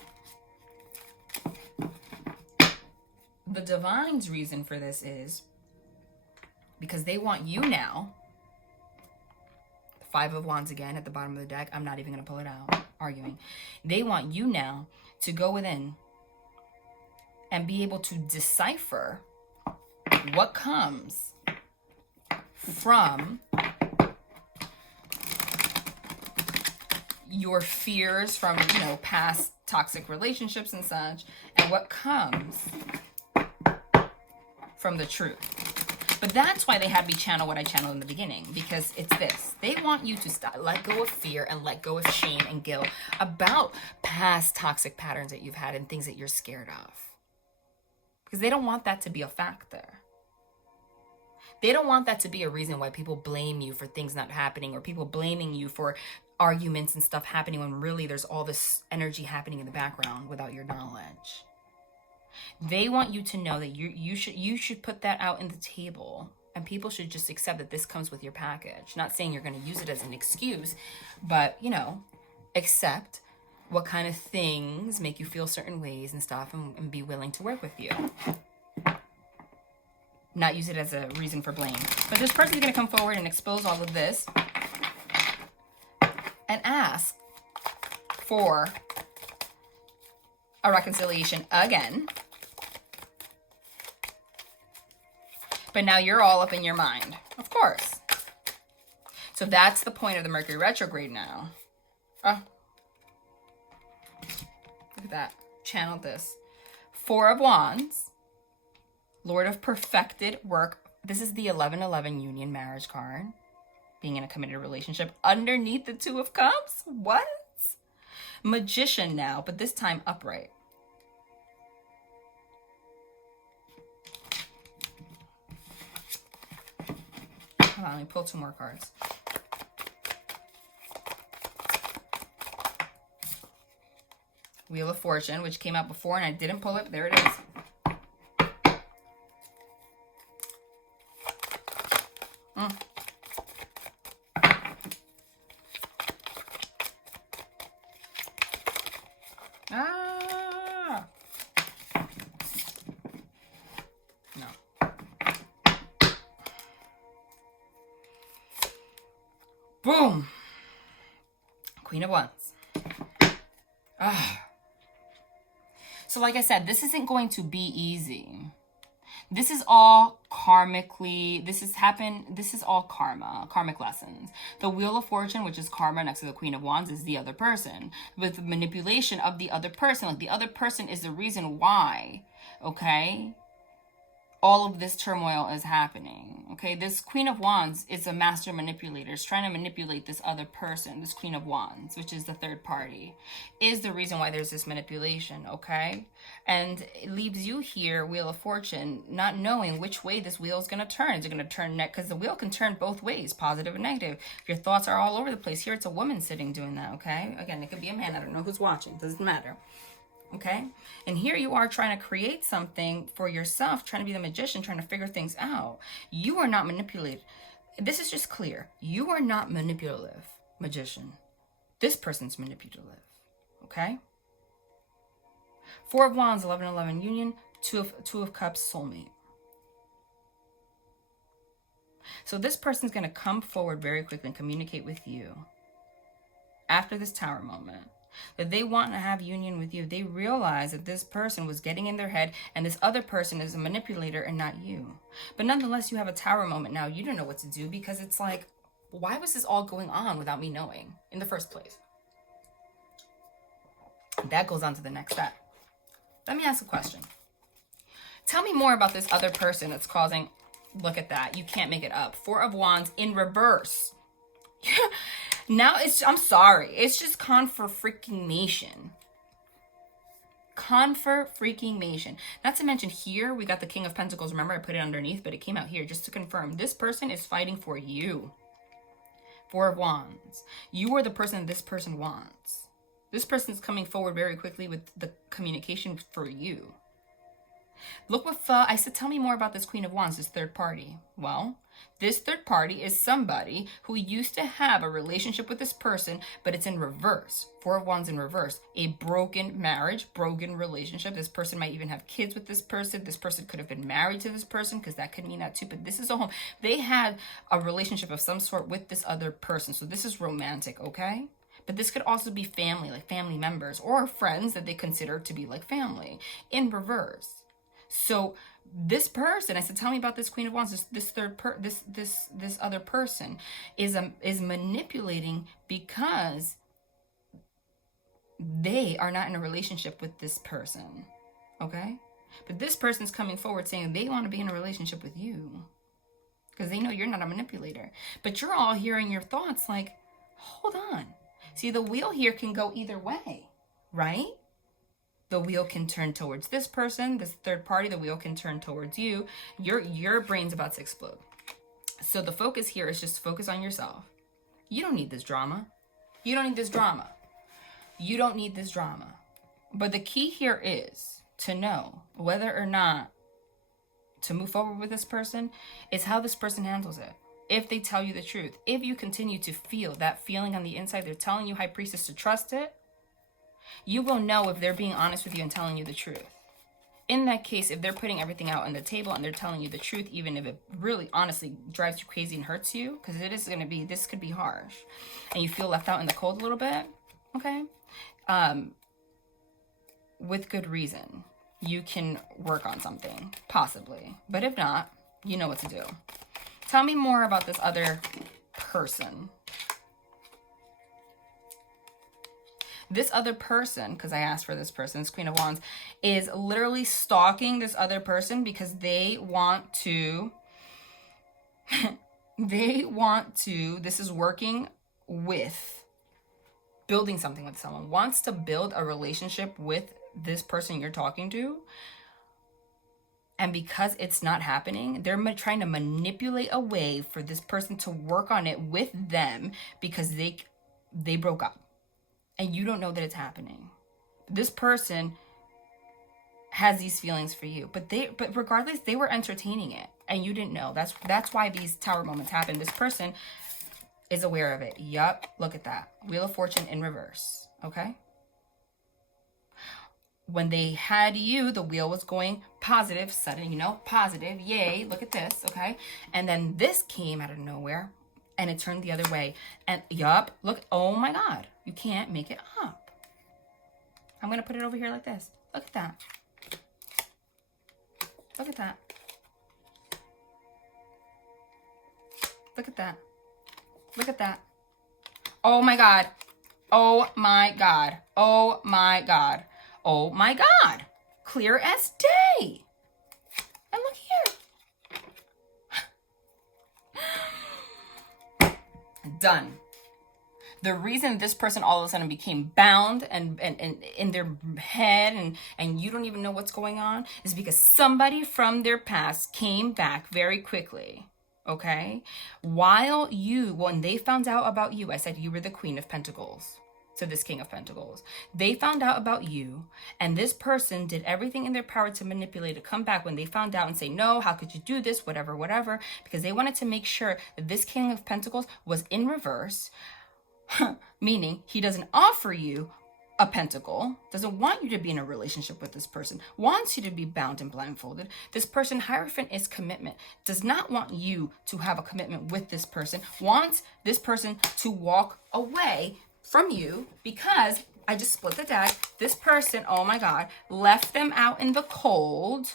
the divine's reason for this is because they want you now. Five of Wands again at the bottom of the deck. I'm not even going to pull it out. Arguing. They want you now to go within and be able to decipher what comes from your fears from, you know, past toxic relationships and such, and what comes from the truth. But that's why they had me channel what I channeled in the beginning, because it's this. They want you to stop, let go of fear and let go of shame and guilt about past toxic patterns that you've had and things that you're scared of. Because they don't want that to be a factor. They don't want that to be a reason why people blame you for things not happening or people blaming you for arguments and stuff happening when really there's all this energy happening in the background without your knowledge. They want you to know that you should put that out in the table and people should just accept that this comes with your package. Not saying you're going to use it as an excuse, but, you know, accept what kind of things make you feel certain ways and stuff and be willing to work with you. Not use it as a reason for blame. But this person's going to come forward and expose all of this and ask for a reconciliation again. But now you're all up in your mind, of course. So that's the point of the Mercury retrograde now. Oh, look at that. Channeled this. Four of Wands. Lord of perfected work. This is the 11-11 union marriage card. Being in a committed relationship. Underneath the Two of Cups. What? Magician now, but this time upright. Hold on, let me pull two more cards. Wheel of Fortune, which came out before and I didn't pull it, but there it is. Boom. Queen of Wands. So like I said, this isn't going to be easy. This is all karmically, this is all karmic lessons. The Wheel of Fortune, which is karma next to the Queen of Wands, is the other person. With the manipulation of the other person, like the other person is the reason why, okay? All of this turmoil is happening, okay? This Queen of Wands is a master manipulator. It's trying to manipulate this other person, this Queen of Wands, which is the third party, is the reason why there's this manipulation, okay? And it leaves you here, Wheel of Fortune, not knowing which way this wheel is going to turn. Is it going to turn next? Because the wheel can turn both ways, positive and negative. If your thoughts are all over the place, here it's a woman sitting doing that, okay? Again, it could be a man. I don't know who's watching. Doesn't matter. Okay, and here you are trying to create something for yourself, trying to be the magician, trying to figure things out. You are not manipulated. This is just clear. You are not manipulative, magician. This person's manipulative. Okay. Four of Wands, 11-11 union, Two of Cups, soulmate. So this person's going to come forward very quickly and communicate with you after this tower moment. That they want to have union with you. They realize that this person was getting in their head and this other person is a manipulator and not you. But nonetheless, you have a tower moment now. You don't know what to do because it's like, why was this all going on without me knowing in the first place? That goes on to the next step. Let me ask a question. Tell me more about this other person that's causing Look at that. You can't make it up. 4 of Wands in reverse. Now I'm sorry. It's just confirmation. Confirmation. Not to mention here, we got the King of Pentacles. Remember, I put it underneath, but it came out here just to confirm. This person is fighting for you. 4 of Wands. You are the person this person wants. This person is coming forward very quickly with the communication for you. Look what I said, tell me more about this Queen of Wands, this third party. Well, this third party is somebody who used to have a relationship with this person, but it's in reverse. 4 of Wands in reverse. A broken marriage, broken relationship. This person might even have kids with this person. This person could have been married to this person, because that could mean that too. But this is a home. They had a relationship of some sort with this other person. So this is romantic, okay? But this could also be family, like family members, or friends that they consider to be like family, in reverse. So this person, I said, tell me about this Queen of Wands. This other person is manipulating because they are not in a relationship with this person, okay? But this person's coming forward saying they want to be in a relationship with you because they know you're not a manipulator. But you're all hearing your thoughts like, hold on. See, the wheel here can go either way, right? The wheel can turn towards this person, this third party. The wheel can turn towards you. Your brain's about to explode. So the focus here is just focus on yourself. You don't need this drama. You don't need this drama. You don't need this drama. But the key here is to know whether or not to move forward with this person is how this person handles it. If they tell you the truth, if you continue to feel that feeling on the inside, they're telling you, High Priestess, to trust it, you will know if they're being honest with you and telling you the truth. In that case, if they're putting everything out on the table and they're telling you the truth, even if it really honestly drives you crazy and hurts you, because this could be harsh, and you feel left out in the cold a little bit, okay? With good reason, you can work on something, possibly. But if not, you know what to do. Tell me more about this other person. This other person, because I asked for this person, this Queen of Wands, is literally stalking this other person because they want to, this is working with, building something with someone, wants to build a relationship with this person you're talking to. And because it's not happening, they're trying to manipulate a way for this person to work on it with them because they broke up. And you don't know that it's happening. This person has these feelings for you, but regardless, they were entertaining it, and you didn't know. That's why these tower moments happen. This person is aware of it. Yup, look at that. Wheel of Fortune in reverse, okay? When they had you, the wheel was going positive, sudden, positive, yay, look at this, okay? And then this came out of nowhere, and it turned the other way. And yup, look, oh my God, you can't make it up. I'm gonna put it over here like this. Look at that. Look at that. Look at that. Look at that. Oh my God. Oh my God. Oh my God. Oh my God. Clear as day. And look here. Done. The reason this person all of a sudden became bound and in their head and you don't even know what's going on is because somebody from their past came back very quickly. Okay? When they found out about you, I said you were the Queen of Pentacles. So this King of Pentacles. They found out about you, and this person did everything in their power to manipulate to come back when they found out and say, no, how could you do this? Whatever, whatever. Because they wanted to make sure that this King of Pentacles was in reverse, meaning he doesn't offer you a pentacle, doesn't want you to be in a relationship with this person, wants you to be bound and blindfolded. This person, Hierophant, is commitment, does not want you to have a commitment with this person, wants this person to walk away from you because I just split the deck. This person, oh my God, left them out in the cold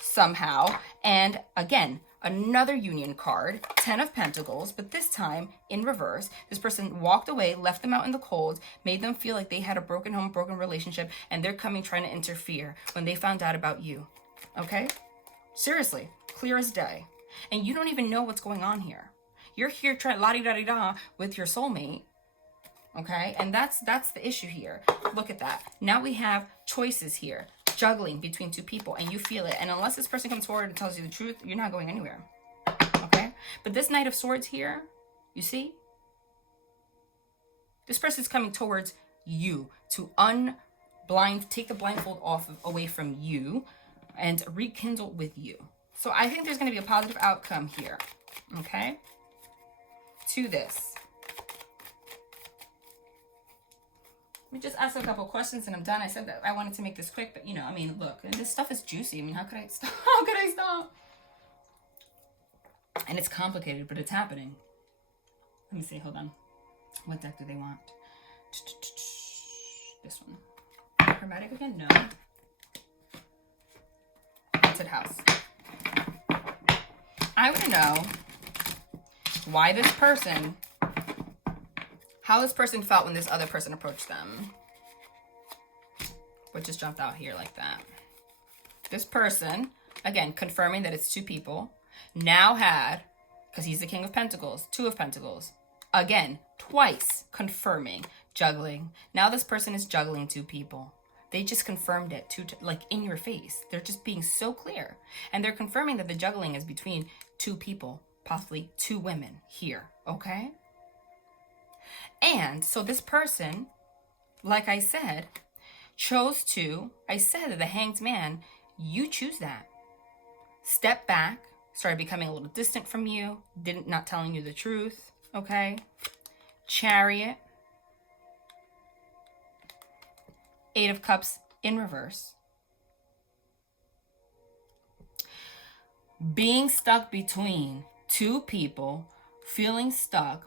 somehow. And again, another union card, 10 of Pentacles, but this time in reverse. This person walked away, left them out in the cold, made them feel like they had a broken home, broken relationship, and they're coming trying to interfere when they found out about you. Okay? Seriously, clear as day. And you don't even know what's going on here. You're here trying la-di-da-di-da with your soulmate. Okay, and that's the issue here. Look at that. Now we have choices here, juggling between two people, and you feel it. And unless this person comes forward and tells you the truth, you're not going anywhere. Okay, but this Knight of Swords here, you see, this person's coming towards you to take the blindfold off away from you and rekindle with you. So I think there's going to be a positive outcome here. Okay, to this. Let me just ask a couple questions and I'm done. I said that I wanted to make this quick, but you know, I mean, look, this stuff is juicy. I mean, how could I stop? How could I stop? And it's complicated, but it's happening. Let me see, hold on. What deck do they want? This one. Hermetic again? No. Haunted House. I want to know why this person, how this person felt when this other person approached them. What just jumped out here like that? This person, again, confirming that it's two people, now had, because he's the King of Pentacles, Two of Pentacles. Again, twice confirming, juggling. Now this person is juggling two people. They just confirmed it, like in your face. They're just being so clear. And they're confirming that the juggling is between two people, possibly two women here, okay? And so this person, like I said, chose to, I said that the Hanged Man, you choose that. Step back, started becoming a little distant from you, not telling you the truth, okay? Chariot. Eight of Cups in reverse. Being stuck between two people, feeling stuck,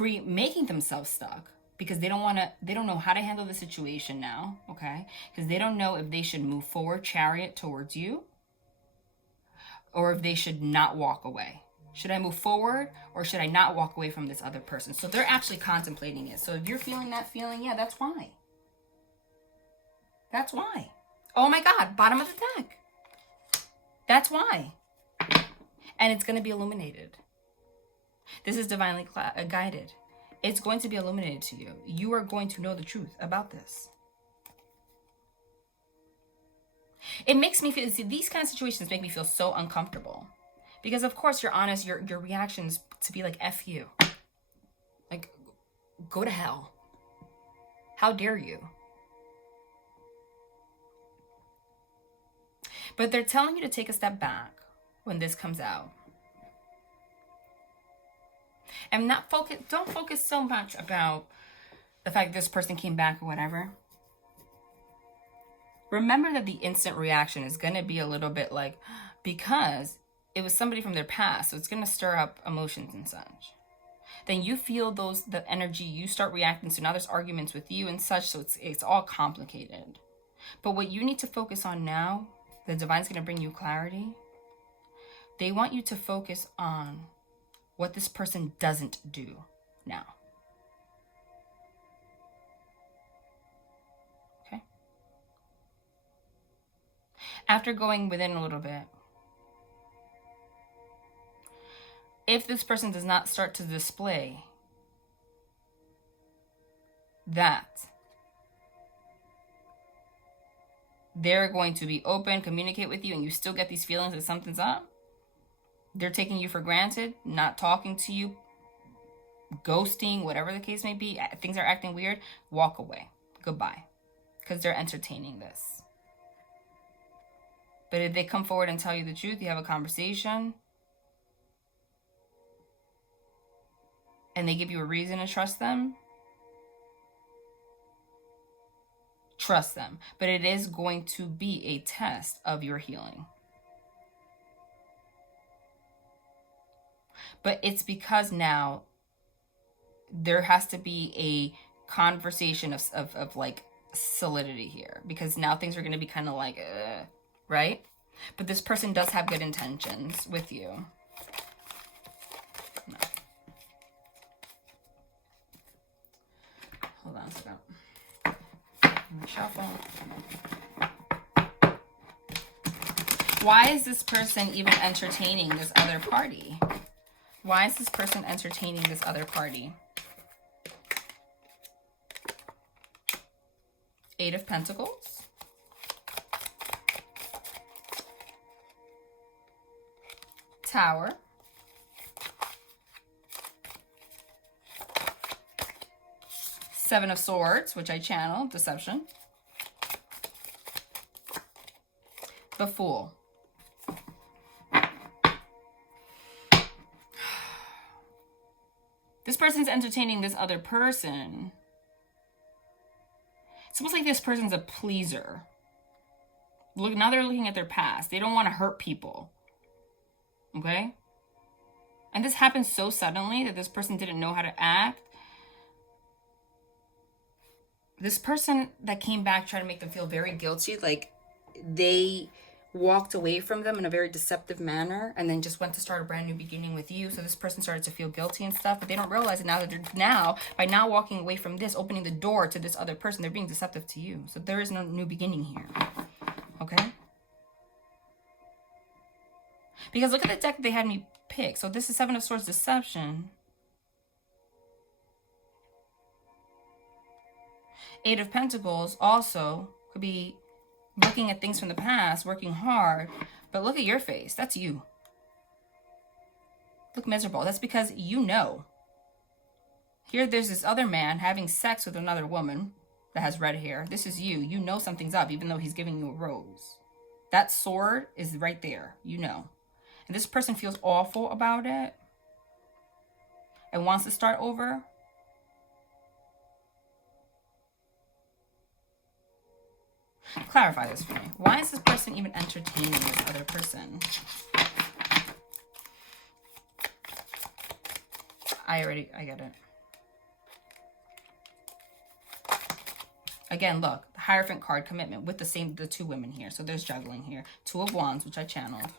making themselves stuck because they don't know how to handle the situation now, okay? Because they don't know if they should move forward, Chariot, towards you, or if they should not walk away. Should I move forward or should I not walk away from this other person? So they're actually contemplating it. So if you're feeling that feeling, yeah, that's why. That's why. Oh my God, bottom of the deck. That's why. And it's going to be illuminated. This is divinely guided. It's going to be illuminated to you. You are going to know the truth about this. It makes me feel, see, these kind of situations make me feel so uncomfortable. Because of course you're honest, your reaction is to be like, F you. Like, go to hell. How dare you? But they're telling you to take a step back when this comes out. And don't focus so much about the fact this person came back or whatever. Remember that the instant reaction is going to be a little bit like, because it was somebody from their past, so it's going to stir up emotions and such. Then you feel the energy, you start reacting, so now there's arguments with you and such, so it's all complicated. But what you need to focus on now, the Divine's going to bring you clarity. They want you to focus on what this person doesn't do now. Okay? After going within a little bit, if this person does not start to display that they're going to be open, communicate with you, and you still get these feelings that something's up, they're taking you for granted, not talking to you, ghosting, whatever the case may be, things are acting weird, walk away. Goodbye. Because they're entertaining this. But if they come forward and tell you the truth, you have a conversation, and they give you a reason to trust them, trust them. But it is going to be a test of your healing. But it's because now there has to be a conversation of like solidity here. Because now things are going to be kind of like, right? But this person does have good intentions with you. No. Hold on a second. Shuffle. Why is this person even entertaining this other party? Why is this person entertaining this other party? Eight of Pentacles. Tower. Seven of Swords, which I channel, Deception. The Fool. This person's entertaining this other person. It's almost like this person's a pleaser. Look, now they're looking at their past. They don't want to hurt people. Okay? And this happened so suddenly that this person didn't know how to act. This person that came back tried to make them feel very guilty, like they walked away from them in a very deceptive manner and then just went to start a brand new beginning with you. So this person started to feel guilty and stuff, but they don't realize it now that they're by now walking away from this, opening the door to this other person, they're being deceptive to you. So there is no new beginning here. Okay? Because look at the deck they had me pick. So this is Seven of Swords, Deception. Eight of Pentacles also could be looking at things from the past, working hard, but look at your face. That's you. Look miserable. That's because you know. Here there's this other man having sex with another woman that has red hair. This is you. You know something's up, even though he's giving you a rose. That sword is right there. You know. And this person feels awful about it and wants to start over. Clarify this for me. Why is this person even entertaining this other person? I get it. Again, look, the Hierophant card, commitment with the two women here. So there's juggling here. Two of Wands, which I channeled.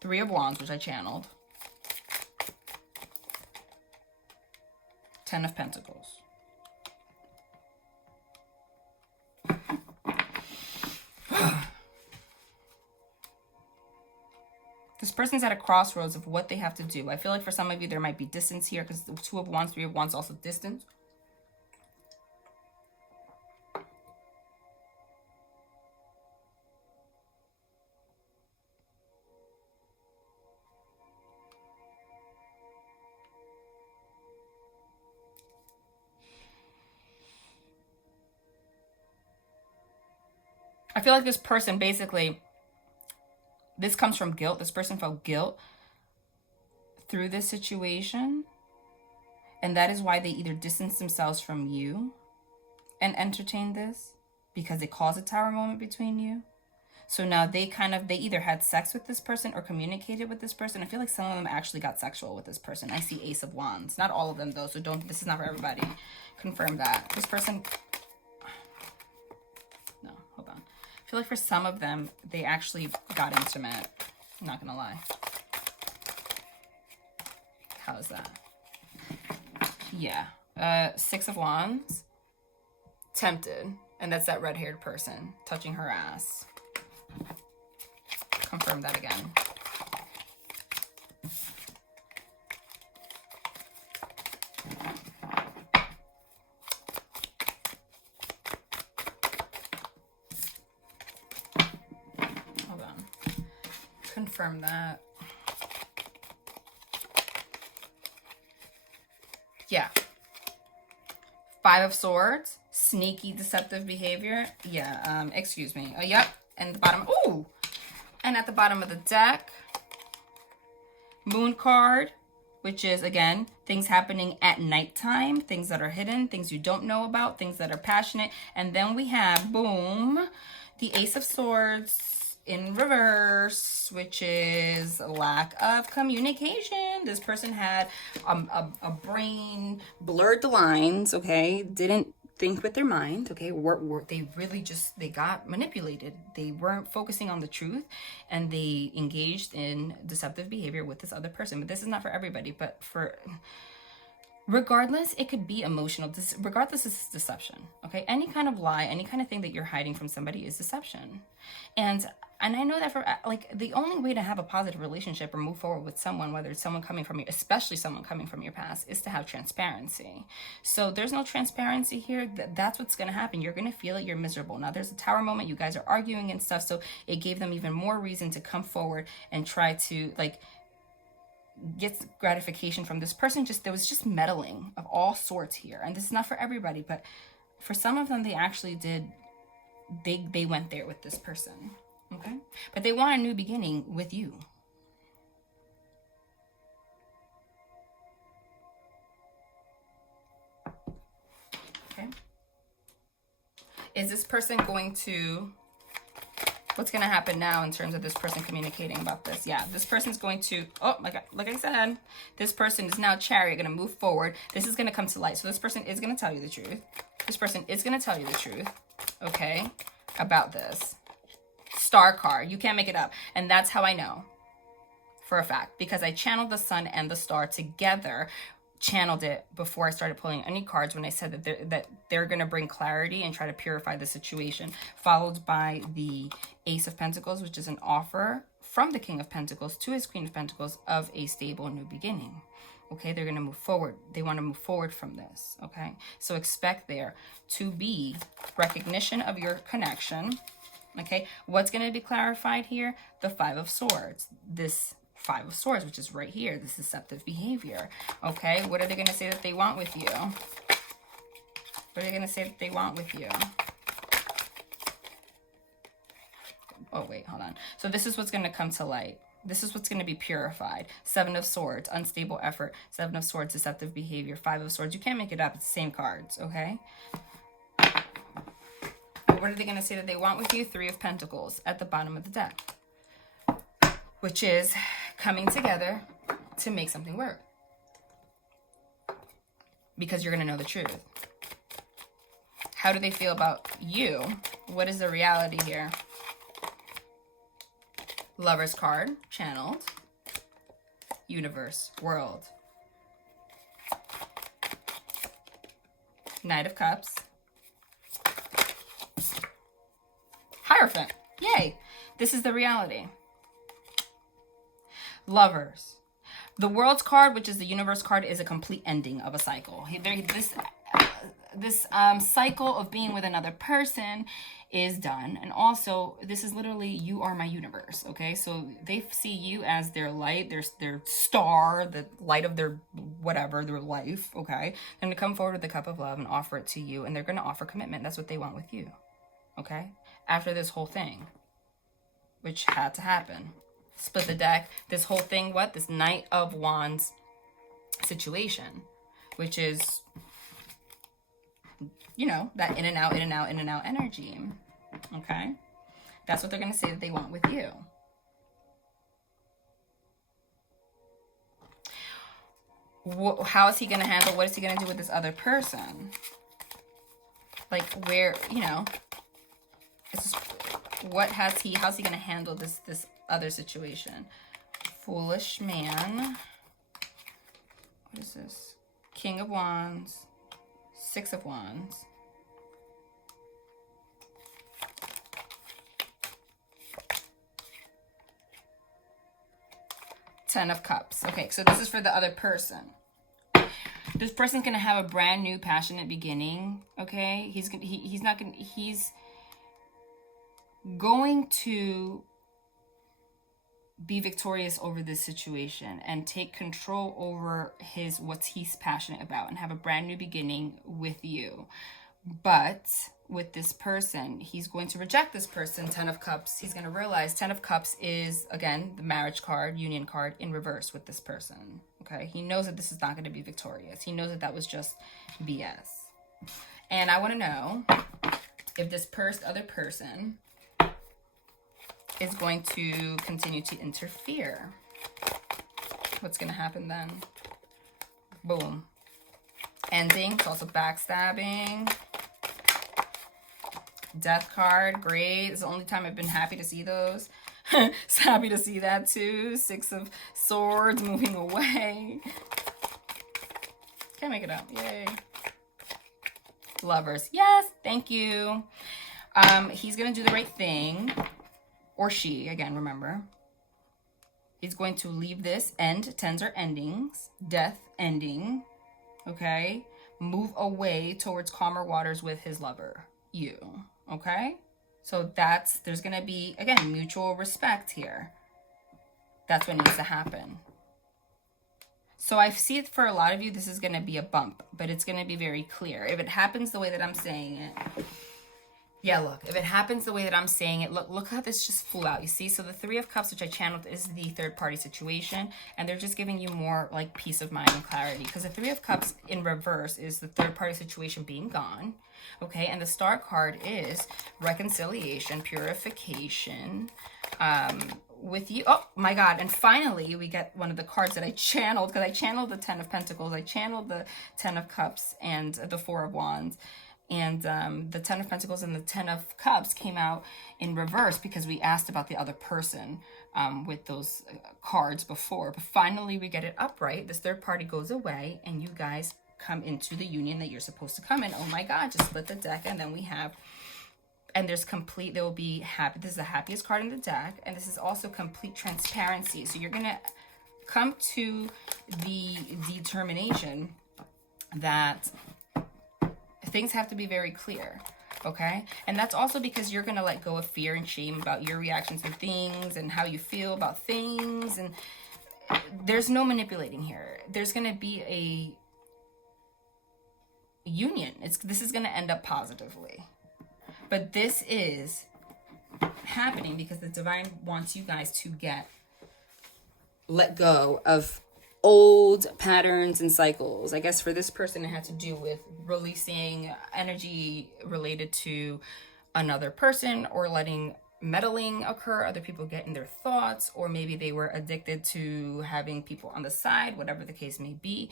Three of Wands, which I channeled. Ten of Pentacles. This person's at a crossroads of what they have to do. I feel like for some of you, there might be distance here because the Two of Wands, Three of Wands, also distance. I feel like this person basically... This comes from guilt. This person felt guilt through this situation. And that is why they either distance themselves from you and entertain this because it caused a tower moment between you. So now they either had sex with this person or communicated with this person. I feel like some of them actually got sexual with this person. I see Ace of Wands. Not all of them though. So this is not for everybody. Confirm that. This person... No, hold on. I feel like for some of them, they actually got intimate. I'm not gonna lie. How's that? Yeah. Six of Wands. Tempted. And that's that red-haired person touching her ass. Confirm that again. Confirm that. Yeah. Five of Swords. Sneaky, deceptive behavior. Yeah, excuse me. Yep. And the bottom. Ooh! And at the bottom of the deck, Moon card, which is, again, things happening at nighttime. Things that are hidden. Things you don't know about. Things that are passionate. And then we have, boom, the Ace of Swords in reverse, which is lack of communication. This person had a brain, blurred the lines, okay? Didn't think with their mind, okay? They really just, they got manipulated. They weren't focusing on the truth, and they engaged in deceptive behavior with this other person. But this is not for everybody, but for... Regardless, it could be emotional. Regardless, this is deception. Okay, any kind of lie, any kind of thing that you're hiding from somebody is deception. And I know that for like the only way to have a positive relationship or move forward with someone, whether it's someone coming from you, especially someone coming from your past, is to have transparency. So there's no transparency here. That's what's going to happen. You're going to feel it. You're miserable. Now there's a tower moment. You guys are arguing and stuff. So it gave them even more reason to come forward and try to like get gratification from this person. There was just meddling of all sorts here. And this is not for everybody, but for some of them, they actually did. They went there with this person. Okay, but they want a new beginning with you. Okay, is this person going to, what's going to happen now in terms of this person communicating about this? Yeah, this person's going to, oh my God, like I said, this person is now Chariot, going to move forward. This is going to come to light. So this person is going to tell you the truth. This person is going to tell you the truth, okay, about this. Star card. You can't make it up. And that's how I know for a fact, because I channeled the sun and the star together, channeled it before I started pulling any cards when I said that they're going to bring clarity and try to purify the situation, followed by the Ace of Pentacles, which is an offer from the King of Pentacles to his Queen of Pentacles of a stable new beginning. Okay, they're going to move forward. They want to move forward from this. Okay, so expect there to be recognition of your connection. Okay, what's going to be clarified here? The Five of Swords. This Five of Swords, which is right here, this deceptive behavior. Okay, what are they going to say that they want with you? What are they going to say that they want with you? Oh, wait, hold on. So this is what's going to come to light. This is what's going to be purified. Seven of Swords, unstable effort. Seven of Swords, deceptive behavior. Five of Swords. You can't make it up. It's the same cards, okay? What are they going to say that they want with you? Three of Pentacles at the bottom of the deck, which is coming together to make something work, because you're going to know the truth. How do they feel about you? What is the reality here? Lover's card, channeled. Universe, world. Knight of Cups. Hierophant. Yay. This is the reality. Lovers. The World's card, which is the Universe card, is a complete ending of a cycle. This cycle of being with another person is done. And also, this is literally, you are my universe, okay? So they see you as their light, their star, the light of their whatever, their life, okay? They're going to come forward with the cup of love and offer it to you, and they're going to offer commitment. That's what they want with you, okay? After this whole thing, which had to happen. Split the deck. This whole thing, what? This Knight of Wands situation, which is, you know, that in and out, in and out, in and out energy. Okay? That's what they're going to say that they want with you. How is he going to handle? What is he going to do with this other person? Like, where, you know, it's just, how's he going to handle this other situation? Foolish man. What is this? King of Wands. Six of Wands. Ten of Cups. Okay, so this is for the other person. This person's gonna have a brand new passionate beginning. Okay, he's going to be victorious over this situation and take control over what he's passionate about and have a brand new beginning with you. But with this person, he's going to reject this person. Ten of Cups. He's going to realize Ten of Cups is, again, the marriage card, union card in reverse with this person. Okay, he knows that this is not going to be victorious. He knows that that was just BS. And I want to know if this other person is going to continue to interfere. What's going to happen then? Boom. Ending. It's also backstabbing. Death card. Great. It's the only time I've been happy to see those. It's happy to see that too. Six of Swords moving away. Can't make it up. Yay. Lovers. Yes, thank you. He's going to do the right thing. Or she, again, remember. He's going to leave this, end, tens are endings, death, ending, okay? Move away towards calmer waters with his lover, you, okay? So there's going to be, again, mutual respect here. That's what needs to happen. So I see it for a lot of you, this is going to be a bump, but it's going to be very clear. If it happens the way that I'm saying it, yeah, look, if it happens the way that I'm saying it, look how this just flew out. You see, so the Three of Cups, which I channeled, is the third party situation. And they're just giving you more like peace of mind and clarity. Because the Three of Cups in reverse is the third party situation being gone. Okay, and the Star card is reconciliation, purification with you. Oh my God. And finally, we get one of the cards that I channeled. Because I channeled the Ten of Pentacles. I channeled the Ten of Cups and the Four of Wands. And the Ten of Pentacles and the Ten of Cups came out in reverse because we asked about the other person with those cards before. But finally, we get it upright. This third party goes away, and you guys come into the union that you're supposed to come in. Oh my God, just split the deck, and then we have, and there's complete, there will be happy. This is the happiest card in the deck, and this is also complete transparency. So you're going to come to the determination that things have to be very clear, okay? And that's also because you're going to let go of fear and shame about your reactions to things and how you feel about things. And there's no manipulating here. There's going to be a union. This is going to end up positively. But this is happening because the divine wants you guys to let go of old patterns and cycles. I guess for this person, it had to do with releasing energy related to another person, or letting meddling occur, other people get in their thoughts, or maybe they were addicted to having people on the side, whatever the case may be.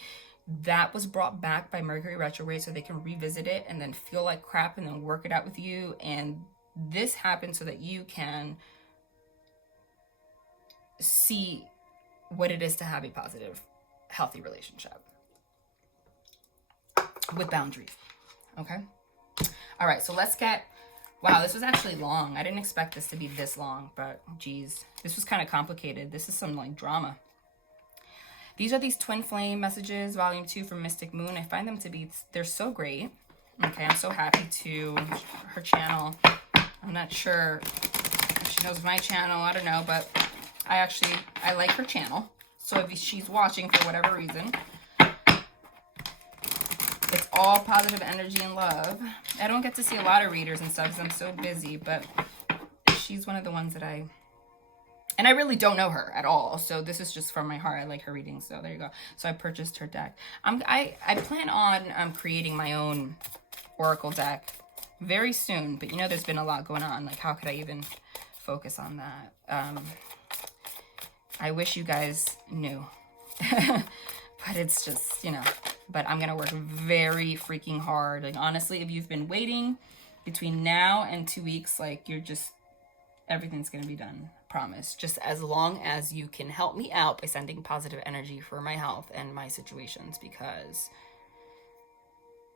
That was brought back by Mercury retrograde so they can revisit it and then feel like crap and then work it out with you. And this happened so that you can see what it is to have a positive, healthy relationship with boundaries. Okay. All right. So let's get, wow, this was actually long. I didn't expect this to be this long, but geez, this was kind of complicated. This is some like drama. These are these twin flame messages, volume 2 from Mystic Moon. I find them to be, they're so great. Okay. I'm so happy to her channel. I'm not sure if she knows my channel. I don't know, but I like her channel. So if she's watching for whatever reason, it's all positive energy and love. I don't get to see a lot of readers and stuff because I'm so busy, but she's one of the ones that and I really don't know her at all. So this is just from my heart. I like her reading. So there you go. So I purchased her deck. I plan on creating my own oracle deck very soon, but you know, there's been a lot going on. Like, how could I even focus on that? I wish you guys knew, but it's just, you know, but I'm going to work very freaking hard. Like, honestly, if you've been waiting between now and 2 weeks, like, everything's going to be done. Promise. Just as long as you can help me out by sending positive energy for my health and my situations, because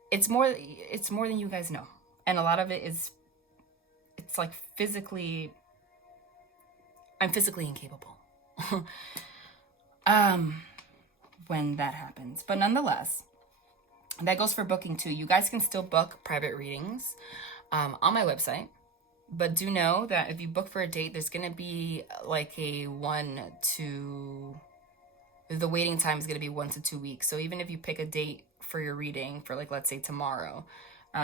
it's more than you guys know. And a lot of it is, it's like I'm physically incapable. When that happens. But nonetheless, that goes for booking too. You guys can still book private readings on my website, but do know that if you book for a date, there's going to be like the waiting time is going to be 1 to 2 weeks. So even if you pick a date for your reading for, like, let's say tomorrow,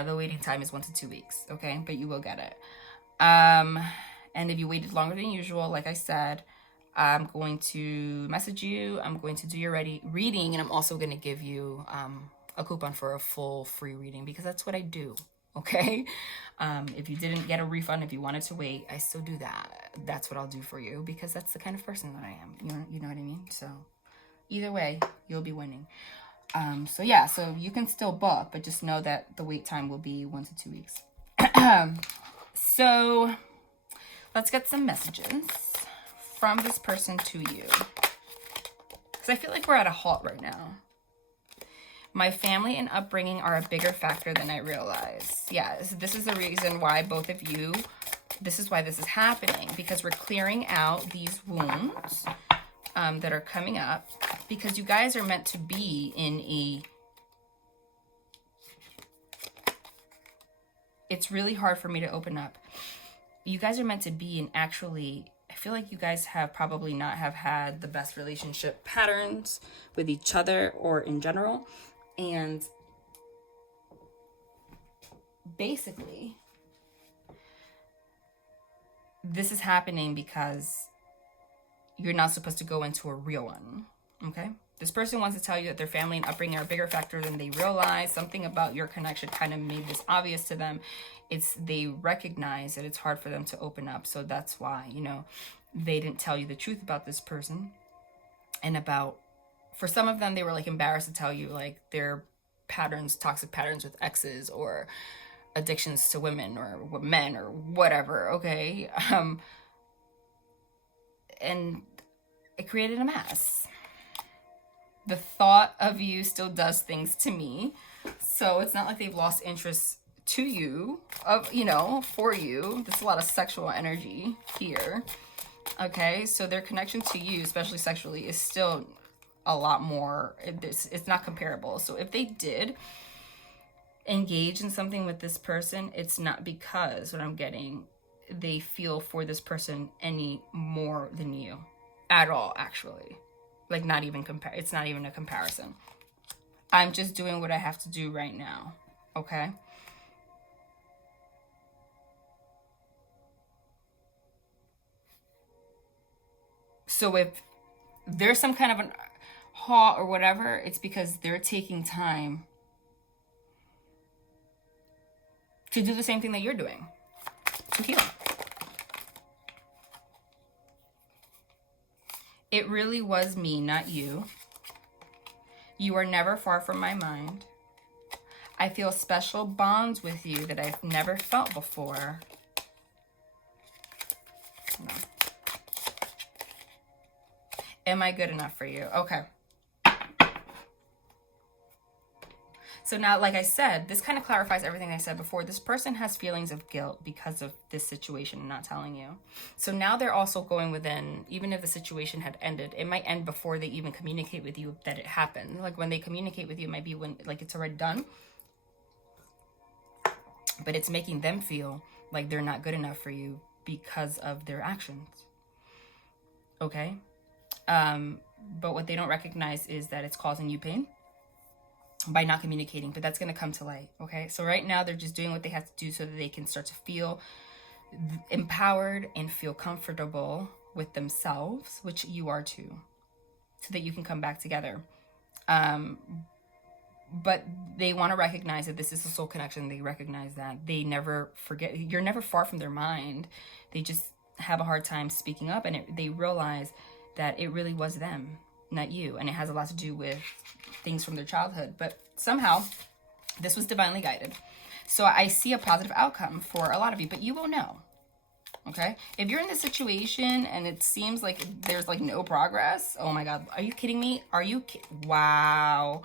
the waiting time is 1 to 2 weeks. Okay. But you will get it. And if you waited longer than usual, like I said, I'm going to message you. I'm going to do your reading, and I'm also going to give you a coupon for a full free reading, because that's what I do. Okay. If you didn't get a refund, if you wanted to wait, I still do that. That's what I'll do for you, because that's the kind of person that I am. You know what I mean? So either way, you'll be winning. So yeah, so you can still book, but just know that the wait time will be 1 to 2 weeks. So let's get some messages from this person to you, because I feel like we're at a halt right now. My family and upbringing are a bigger factor than I realize. Yes, this is the reason why both of you, this is why this is happening, because we're clearing out these wounds that are coming up, because you guys are meant to be in a, it's really hard for me to open up. You guys are meant to be in, actually, I feel like you guys have probably not have had the best relationship patterns with each other or in general. And basically, this is happening because you're not supposed to go into a real one, okay? This person wants to tell you that their family and upbringing are a bigger factor than they realize. Something about your connection kind of made this obvious to them. They recognize that it's hard for them to open up. So that's why, you know, they didn't tell you the truth about this person. And about, for some of them, they were like embarrassed to tell you like their patterns, toxic patterns with exes or addictions to women or men or whatever, okay? And it created a mess. The thought of you still does things to me. So it's not like they've lost interest to you, you know, for you. There's a lot of sexual energy here. Okay, so their connection to you, especially sexually, is still a lot more, it's not comparable. So if they did engage in something with this person, it's not because, what I'm getting, they feel for this person any more than you at all, actually. Like, not even it's not even a comparison. I'm just doing what I have to do right now, okay? So if there's some kind of an haw or whatever, it's because they're taking time to do the same thing that you're doing, to heal. It really was me, not you. You are never far from my mind. I feel special bonds with you that I've never felt before. No. Am I good enough for you? Okay. So now, like I said, this kind of clarifies everything I said before. This person has feelings of guilt because of this situation and not telling you. So now they're also going within, even if the situation had ended, it might end before they even communicate with you that it happened. Like when they communicate with you, it might be when, like, it's already done. But it's making them feel like they're not good enough for you because of their actions. Okay? But what they don't recognize is that it's causing you pain by not communicating, but that's going to come to light. Okay, so right now they're just doing what they have to do so that they can start to feel empowered and feel comfortable with themselves, which you are too, so that you can come back together. But they want to recognize that this is a soul connection. They recognize that they never forget. You're never far from their mind. They just have a hard time speaking up, and they realize that it really was them, not you. And it has a lot to do with things from their childhood. But somehow, this was divinely guided. So I see a positive outcome for a lot of you, but you will know. Okay? If you're in this situation and it seems like there's like no progress, oh my God, are you kidding me? Are you wow.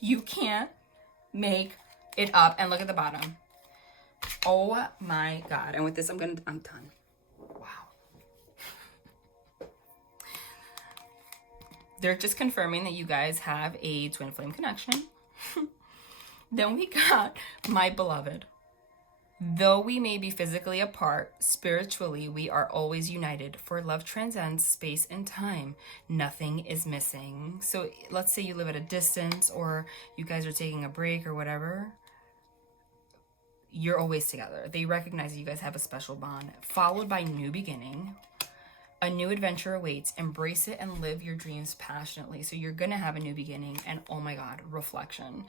You can't make it up. And look at the bottom. Oh my God. And with this, I'm done. They're just confirming that you guys have a twin flame connection. Then we got my beloved. Though we may be physically apart, spiritually we are always united, for love transcends space and time. Nothing is missing. So let's say you live at a distance or you guys are taking a break or whatever. You're always together. They recognize that you guys have a special bond, followed by new beginning. A new adventure awaits. Embrace it and live your dreams passionately. So you're going to have a new beginning. And oh my God, reflection.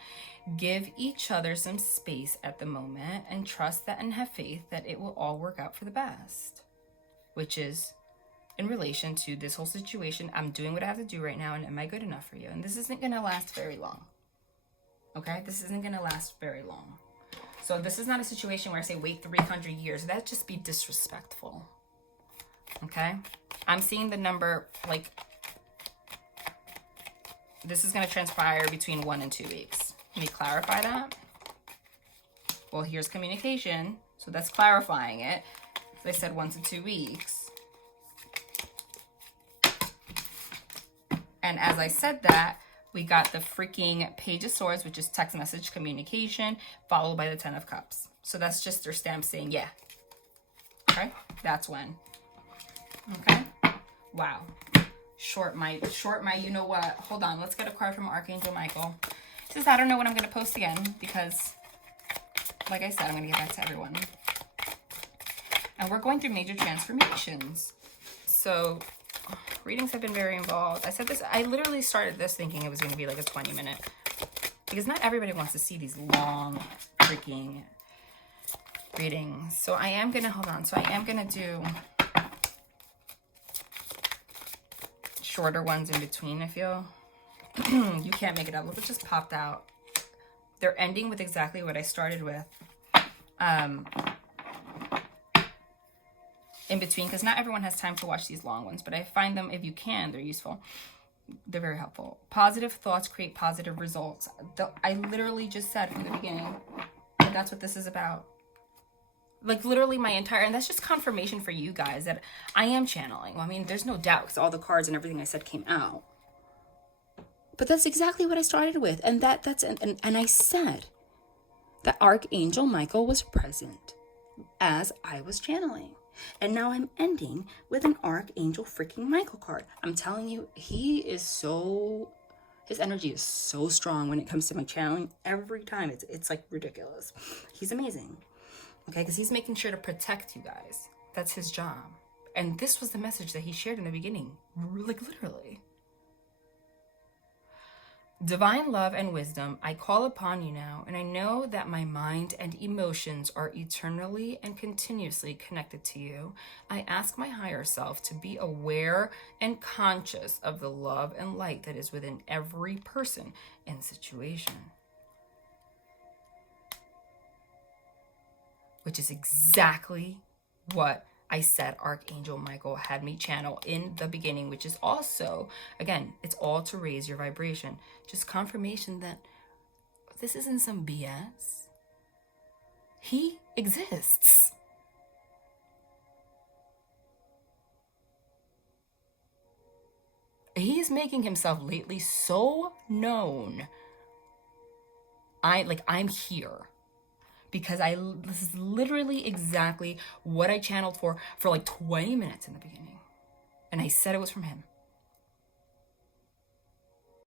Give each other some space at the moment and trust that and have faith that it will all work out for the best. Which is in relation to this whole situation. I'm doing what I have to do right now, and am I good enough for you? And this isn't going to last very long. Okay? This isn't going to last very long. So this is not a situation where I say wait 300 years. That'd just be disrespectful. Okay? I'm seeing the number like this is going to transpire between 1 and 2 weeks. Let me clarify that. Well, here's communication. So that's clarifying it. So I said 1 to 2 weeks. And as I said that, we got the freaking Page of Swords, which is text message communication, followed by the 10 of Cups. So that's just their stamp saying, yeah. Okay, that's when. Okay, wow. Short my, you know what? Hold on, let's get a card from Archangel Michael. It says, I don't know when I'm going to post again because, like I said, I'm going to get back to everyone. And we're going through major transformations. So readings have been very involved. I said this, I literally started this thinking it was going to be like a 20-minute, because not everybody wants to see these long freaking readings. So I am going to, hold on. So I am going to do shorter ones in between, I feel. You can't make it up. Look, it just popped out. They're ending with exactly what I started with. In between, because not everyone has time to watch these long ones, but I find them, if you can, they're useful. They're very helpful. Positive thoughts create positive results. I literally just said from the beginning that that's what this is about. Like literally my entire, and that's just confirmation for you guys that I am channeling. Well, I mean, there's no doubt because all the cards and everything I said came out. But that's exactly what I started with. And and I said that Archangel Michael was present as I was channeling. And now I'm ending with an Archangel freaking Michael card. I'm telling you, he is so, his energy is so strong when it comes to my channeling. Every time, it's like ridiculous. He's amazing. Okay, because he's making sure to protect you guys. That's his job. And this was the message that he shared in the beginning. Like literally. Divine love and wisdom, I call upon you now, and I know that my mind and emotions are eternally and continuously connected to you. I ask my higher self to be aware and conscious of the love and light that is within every person and situation. Which is exactly what I said Archangel Michael had me channel in the beginning, which is also, again, it's all to raise your vibration. Just confirmation that this isn't some BS. He exists. He's making himself lately so known. I'm here. Because this is literally exactly what I channeled for like 20 minutes in the beginning. And I said it was from him.